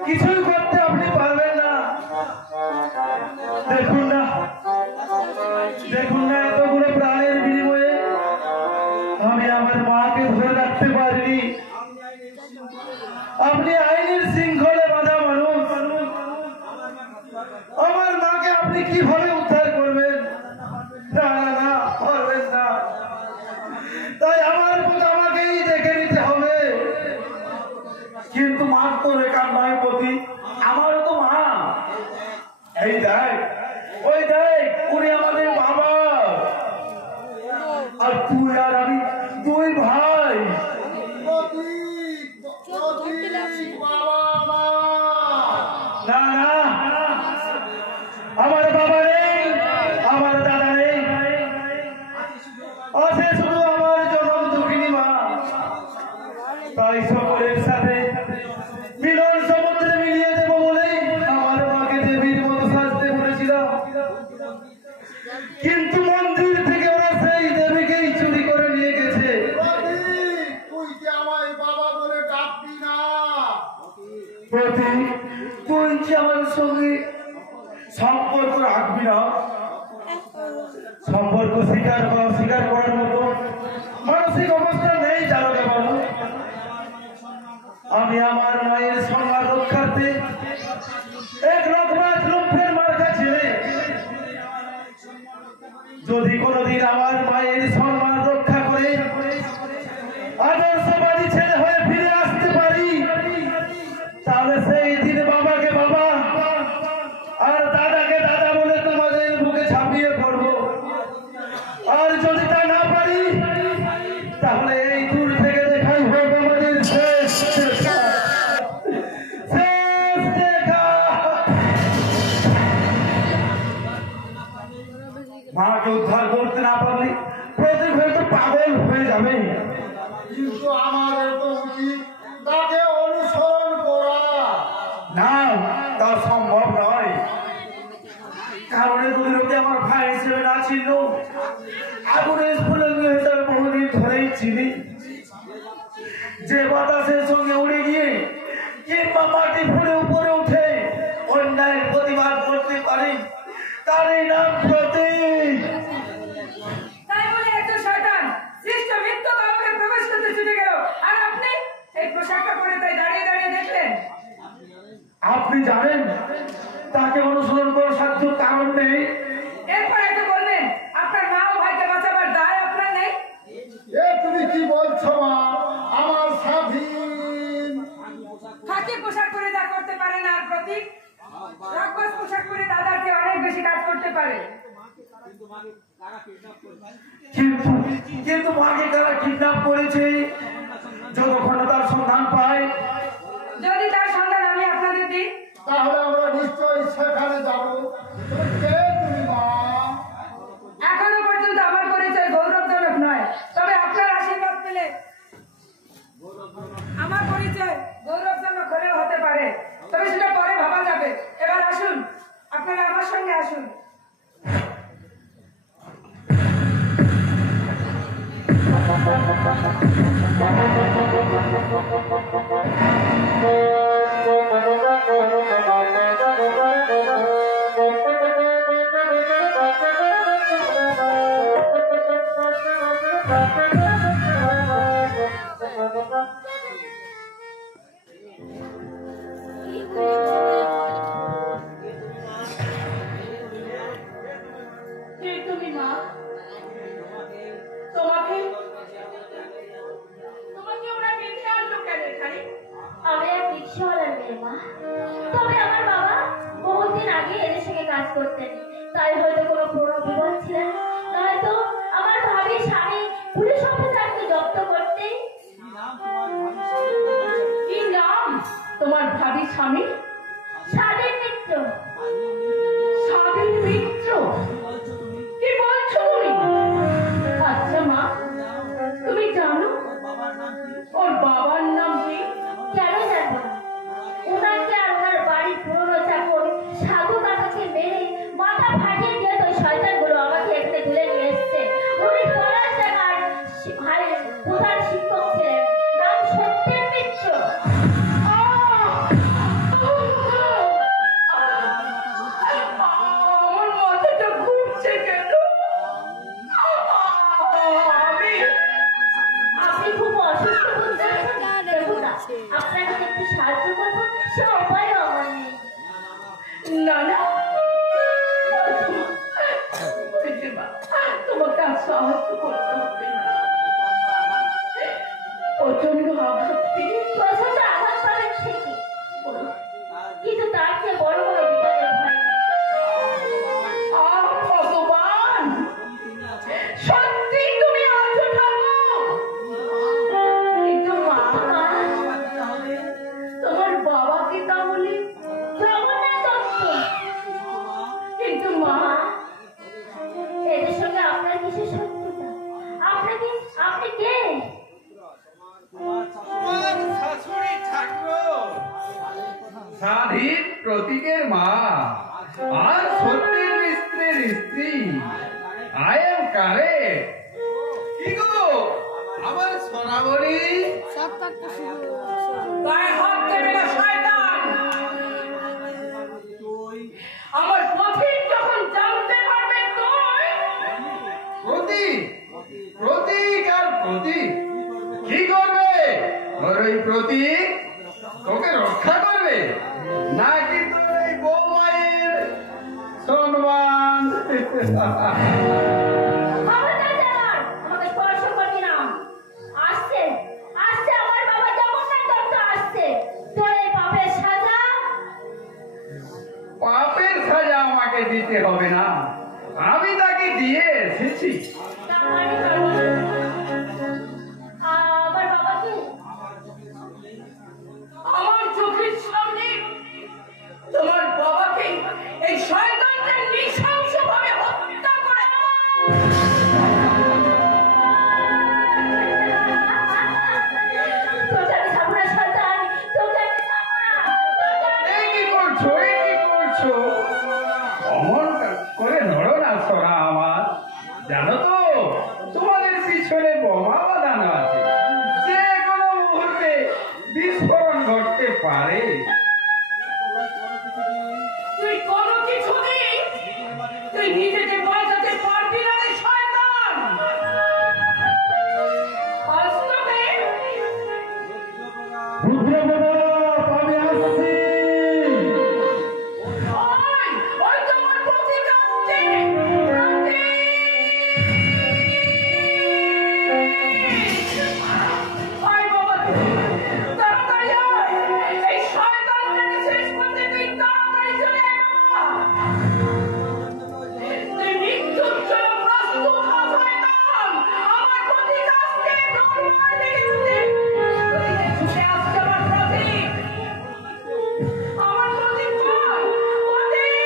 কিছুই করতে আপনি পারবেন না। দেখুন না, দেখুন না, এতগুলো প্রাণের বিনিময়ে আমি আমার মাকে ধরে রাখতে পারিনি। আপনি আইনের শৃঙ্খলে বাঁধা মানুষ, আমার মাকে আপনি কিভাবে উদ্ধার করবেন? না না না, পারবেন না। তাই আমার পথ আমাকেই দেখে নিতে হবে। কিন্তু মার তো রেখার নয় প্রতীক, আমারও তো মা। এই দেখ, ওই দেখ, উনি আমাদের বাবা, আর তুই আর আমি দুই ভাই। না না, আমার বাবা নেই, আমার দাদা নেই, আছে শুধু আমার জনম দুঃখিনী মা। তাই সকলের সাথে মিলন সমুদ্রে মিলিয়ে দেবো বলেই আমার মাকে দেবীর মতো সাজতে বলেছিলাম। কিন্তু মন্দির থেকে ওরা সেই দেবীকেই চুরি করে নিয়ে গেছে। তুই কি আমায় বাবা বলে ডাকবি না? প্রতীক, তুই কি আমার সঙ্গে সম্পর্ক রাখবি না? সম্পর্ক স্বীকার বা অস্বীকার করার মতো মানসিক অবস্থা নেই দারোগা বাবু। আমি আমার মায়ের সম্মান রক্ষার্থে এক লক্ষ্য লক্ষ্যের মার্কা ছেলে, যদি কোনোদিন আমার মায়ের সম্মান রক্ষা করে আদর্শবাদী ছেলে হয়ে ফিরে আসতে পারি, তাহলে সেই দিন বাবাকে বাবা আর দাদাকে দাদা বলে তোমাদের বুকে ঝাঁপিয়ে পড়বো। আর যদি তা না পারি, তাহলে এই দূর থেকে দেখাই হোক আমাদের শেষ দেখা। শেষ দেখা। মাকে উদ্ধার করতে না পারলে প্রতীক হয়তো পাগল হয়ে যাবে। কিন্তু আমার তো উচিত তাকে অনুসরণ করা। না, তা সম্ভব নয়। কারণ এগুলি লোকে আমার ভাই হিসেবে না ছিল, আগুনের স্ফুলিঙ্গ হিসেবে বহুদিন ধরেই চিনি। যে বাতাসের সঙ্গে উড়ে গিয়ে কিংবা মাটি ফুলে উপরে উঠে অন্যায়ের প্রতিবাদ করতে পারে, তারই নাম প্রতীক। তাই বলে একজন শয়তান সৃষ্ট মিথ্যক আমাকে প্রবেশ করতে ছুটে গেল, আর আপনি এই পোশাকটা পরে তাই দাঁড়িয়ে দাঁড়িয়ে দেখলেন। আপনি জানেন তাকে অনুসরণ করার সাধ্য কারণ নেই। এরপর একটু বলবেন আপনার মা ও ভাইকে বাঁচাবার দায় আপনার নেই। এ তুমি কি বলছো মা? আমার স্বাধীন খাকি পোশাক পরে যা করতে পারে না আর প্রতীক রাক্ষস পোশাক পরে দাদার চেয়ে অনেক বেশি কাজ করতে পারে। কিন্তু কিন্তু মাকে কারা কিডন্যাপ করেছে, যতক্ষণ না তার সন্ধান পায়। যদি তার সন্ধান আমি আপনাদের দিই, তাহলে আমরা নিশ্চয়ই সেখানে যাবো। তুমি কে তুমি মা? এখনো পর্যন্ত আমার পরিচয় গৌরবজনক নয়, তবে আপনার আশীর্বাদ পেলে আমার পরিচয় গৌরবজনক হলেও হতে পারে, তবে সেটা পরে ভাবা যাবে। এবার আসুন, আপনারা আমার সঙ্গে আসুন। কে তুমি মা? তোমাকে তোমাকে ওরা বেঁধে আনলো কেন এখানে? আমি এক রিক্সাওয়ালার মেয়ে মা। তবে আমার বাবা বহুদিন আগে এদেশে কাজ করতেন, তাই হয়তো কোনো পুরো বিপদ ছিলেন, নয়তো আমার ভাবির স্বামী পুলিশ অফিসারকে জব্দ করতে। কি নাম তোমার ভাবি স্বামী? স্বাধীন মিত্র। স্বাধীন মিত্র। সাহায্য করতে হবে না। প্রচন্ড আঘাত পেয়ে প্রচন্ড আঘাত পাবেন ঠিকই, কিন্তু তার চেয়ে বড় বড় বিপদের ভয় নেই। ভগবান, সত্যি তুমি আছো ঠাকুর। কিন্তু মা, তোমার বাবাকে তাহলে জগন্নাথ দত্ত, কিন্তু মা, এদের সঙ্গে আপনার কিসের শত্রুতা? আপনি কে? আমার শাশুড়ি ঠাকুর। স্বাধীন প্রতীকের মা আর সত্যের স্ত্রীর স্ত্রী। I am correct. কি গো আমার সোনামণি? গায়ে হাত দেবে না শয়তান। আমার পথিক যখন জানতে পারবে তুই প্রতীক প্রতীক আর প্রতীক কি করবে? ওর ওই প্রতীক তোকে রক্ষা করবে নাকি তোর এই বৌমায়ের সম্মান? খবরদার জানার, আমাকে স্পর্শ করবি না। আসছে আসছে আমার বাবা জগন্নাথ দত্ত আসছে। তোর এই পাপের সাজা পাপের সাজা আমাকে দিতে হবে না, আমি তাকে দিয়ে এসেছি। তারই কারণ আমার বাবাকে আমার চোখের সামনে তোমার বাবাকে এই শয়তানটা নৃশংসভাবে হত্যা করে তোকে আমি ছাড়বো না শয়তান, তোকে আমি ছাড়বো না, তোকে আমি- এই কি করছো? এই কি করছো? অমন করে নড়ো না সোনা আমার। জানো তো তোমাদের পিছনে বোমা বাঁধানো আছে, যে কোনো মুহূর্তে বিস্ফোরণ ঘটতে পারে। তুই কোনো কিছুতেই তুই নিজেকে বাঁচাতে পারবি না রে শয়তান। আজ তোকে আমি আসছি। ওই তোমার পথিক আসছে। আয় বাবা, তাড়াতাড়ি আয়। এই শয়তানটাকে শেষ করতে তুই তাড়াতাড়ি চলে আয় বাবা। তুই মৃত্যুর জন্য প্রস্তুত হ শয়তান। আমার পথিক আসছে, দরবার থেকে ছুটে আসছে আমার পথিক। আমার পথিক কই? পথিক!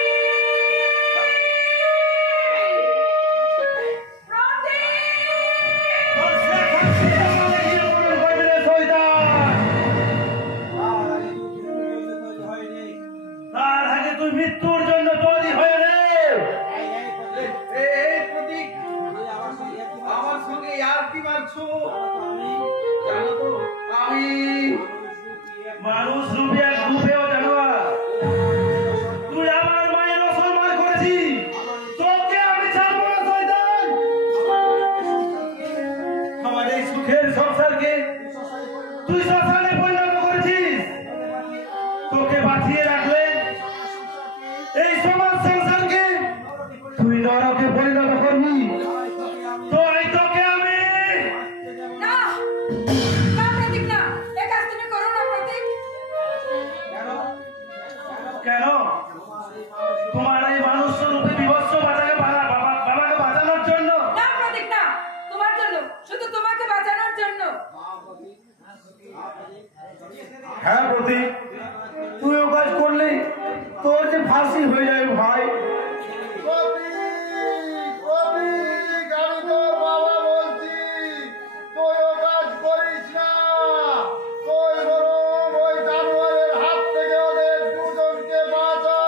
তার আগে তুই মৃত্যুর জন্য তৈরি হয়ে নে। এই প্রতীক আমার সঙ্গে আর কি মারছো? জানো তো আমি মানুষ রূপে এক রূপেও জানোয়ার। তুই আমার মায়ের অসম্মান করেছিস, তোকে আমি ছাড়বো না শয়তান। আমার এই সুখের সংসারকে তুই শ্মশানে পরিণত করেছিস। তোকে বাঁচিয়ে রাখলে এই সমাজ সংসারকে তুই নরকে পরিণত করবি। তো এই তোকে আমি না না প্রতীক, না, এ কাজ তুমি করো না প্রতীক। কেন? তোমার এই মানুষ রূপে বিভৎস বাবাকে বাঁচানোর জন্য? না প্রতীক, না, তোমার জন্য, শুধু তোমাকে বাঁচানোর জন্য। হ্যাঁ প্রতীক, তুই ও কাজ করলে তোর যে ফাঁসি হয়ে যাবে ভাই। প্রতীক আমি তোর বাবা বলছি, তুই ও কাজ করিস না। তুই বরং ওই জানোয়ারের হাত থেকে ওদের দুজনকে বাঁচা।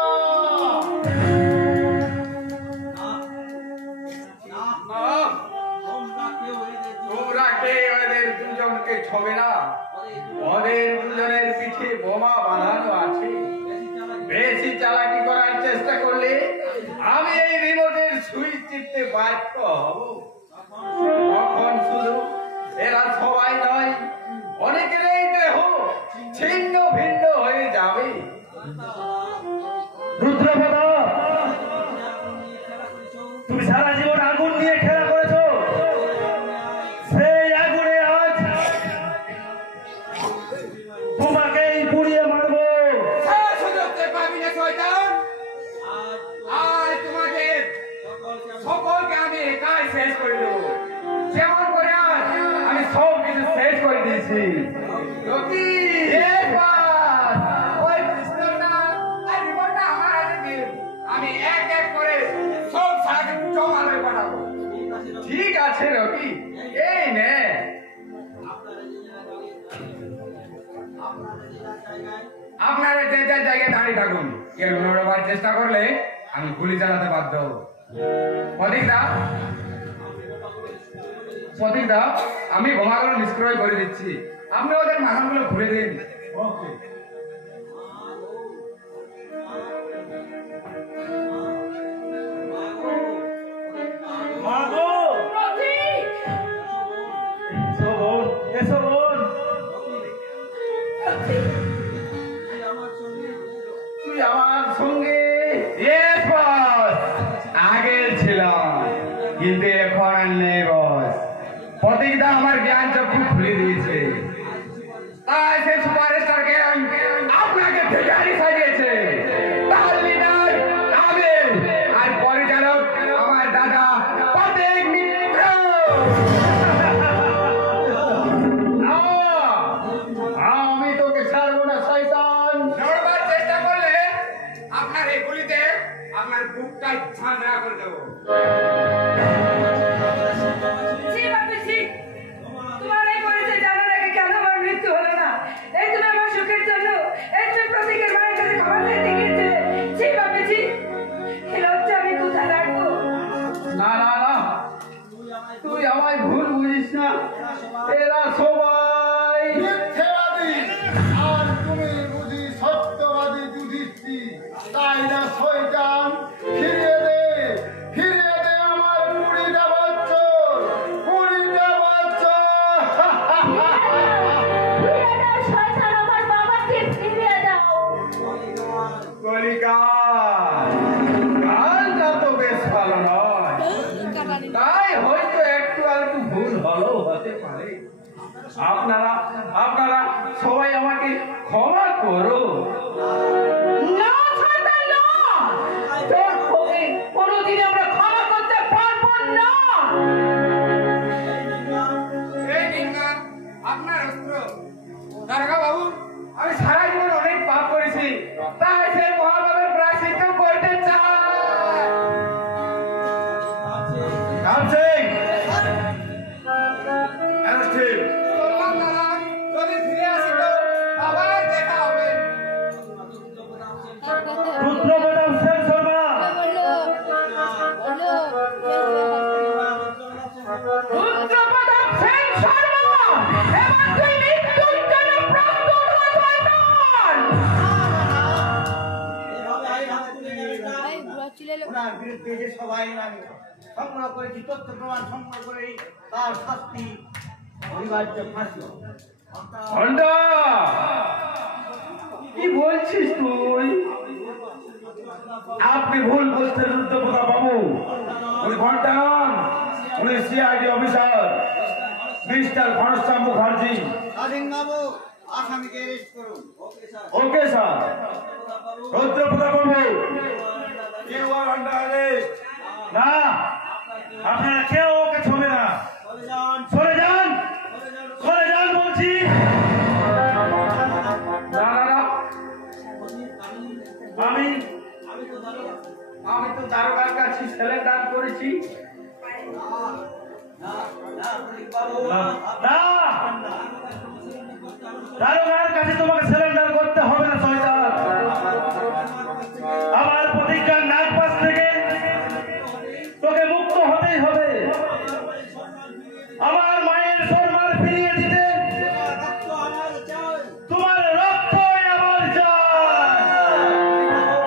না, তোমরা কে ওদের দুজনকে ছবে না? ওদের দুজনের পিঠে বোমা বাঁধানো আছে। বেশি চালাকি করার চেষ্টা করলে আমি এই রিমোটের সুইচ টিপতে বাধ্য হব। তখন শুধু এরা সবাই নয়, অনেকের এই দেহ ছিন্ন ভিন্ন হয়ে যাবে। রুদ্রপদ, তুমি সারা জীবন আগুন নিয়ে খেলা করেছো। শেষ করে দেবো। যেমন করে আজ আমি সব কিছু শেষ করে দিয়েছি। রকি ওই পিস্তলটা আর রিমোটটা আমার হাতে দিন, আমি এক এক করে সব সাথে জমালে পাঠাবো। ঠিক আছে রকি, এই নে। আপনারা যে যে জায়গায় দাঁড়িয়ে থাকুন, কেউ নড়বার চেষ্টা করলে আমি গুলি চালাতে বাধ্য হব। প্রতীক দা, আমি বোমাগুলো নিষ্ক্রিয় করে দিচ্ছি, আপনি ওদের মাথাগুলো খুলে দিন। ওকে। মাগো, প্রতীক! এসো বোন, এসো বোন। তুই আমার সঙ্গে ইয়েস বস, আগে ছিলাম কিন্তু এখন আর নেই বস। প্রতীক দা আমার জ্ঞান চক্ষু খুলে দিয়েছে, তাই সে সুপারস্টারকে আপনাকে ভিখারি সাজিয়েছে। তার লিডার আমি আর পরিচালক আমার দাদা প্রতীক মিত্র। আমি তোকে ছাড়বো না শয়তান। নড়বার চেষ্টা করলে আপনার এই গুলিতে আপনার বুকটাই ঝাঁঝরা করে দেবো। ছি বাপি ছি, তোমার এই পরিচয় জানার আগে কেন আমার মৃত্যু হলো না? এই তুমি আমার সুখের জন্য, এই তুমি প্রতীকের মায়ের কাছে ক্ষমা চাইতে গিয়েছিলে। ছি বাপি ছি, এই লজ্জা আমি কোথায় রাখবো? না না না, তুই আমায় ভুল বুঝিস না। এরা সবাই মিথ্যেবাদী আর তুমি বুঝি সত্যবাদী যুধিষ্ঠির, তাই না শয়তান? ফিরিয়ে দে, ফিরিয়ে দে আমার 20টা বছর, 20টা বছর। ফিরে দাও শয়তান, আমার বাবাকে ফিরিয়ে দাও। কলিকা, গানটা তো বেশ ভালো নয়, তাই হয়তো একটু আধটু ভুল হলেও হতে পারে। আপনারা আপনারা সবাই আমাকে ক্ষমা করো। না শয়তান না! তোর কোনোদিন আমরা ক্ষমা করতে পারবো না। এই নিন না আপনার অস্ত্র। দারোগা বাবু, আমি সারা জীবন অনেক পাপ করেছি, তাই সেই মহাপাপের প্রায়শ্চিত্ত করতে চাই। Ram Singh, arrest him. বললাম দাদা, যদি ফিরে আসি তো আবার দেখা হবে। রুদ্রপ্রতাপ সেন শর্মা, রুদ্রপ্রতাপ সেন শর্মা, এবার তুই মৃত্যুর জন্য প্রস্তুত হ শয়তান! ওনার বিরুদ্ধে যে সবাই আমি সংগ্রহ করেছি, তথ্য প্রমাণ সংগ্রহ করে তার শাস্তি অনিবার্য ফাঁসি। ঘন্টা, কি বলছিস তুই? আপনি ভুল বলছেন রুদ্রপ্রতাপ বাবু, উনি ঘন্টা নন, উনি CID officer mister Ghanshyam Mukherjee. স্বাধীন বাবু, আসামিকে অ্যারেস্ট করুন। Okay sir. Rudrapratap Babu, you R under arrest. না, আপনারা কেউ ওকে ছোবে না। সরে যান, সরে যান বলছি। না না না, আমি তো দারোগার কাছে সিলিন্ডার করেছি। না, দারোগার কাছে তোমাকে সিলিন্ডার করতে হবে না শয়তান। আমার প্রতিজ্ঞার নাগপাশ থেকে তোকে মুক্ত হতেই হবে। আমার মায়ের সম্মান ফিরিয়ে দিতে তোমার রক্তই আমার চাই।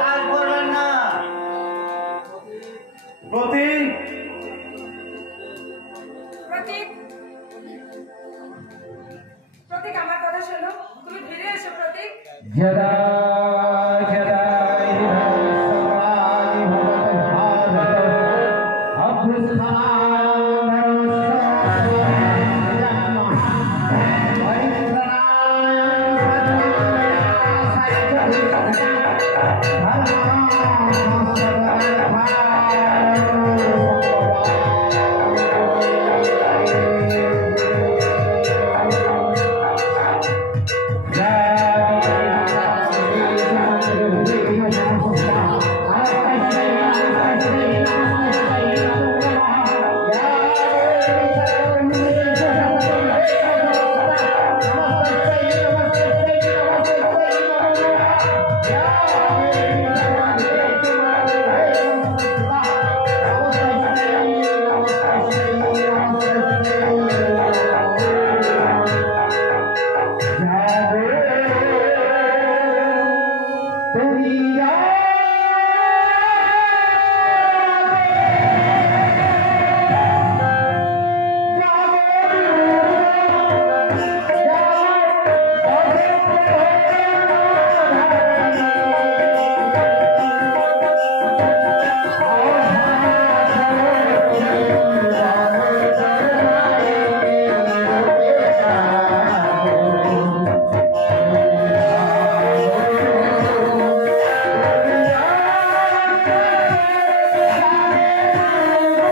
আর করবেন না। প্রতীক, প্রতীক, প্রতীক আমার কথা শোনো, তুমি ফিরে এসো প্রতীক। জেদা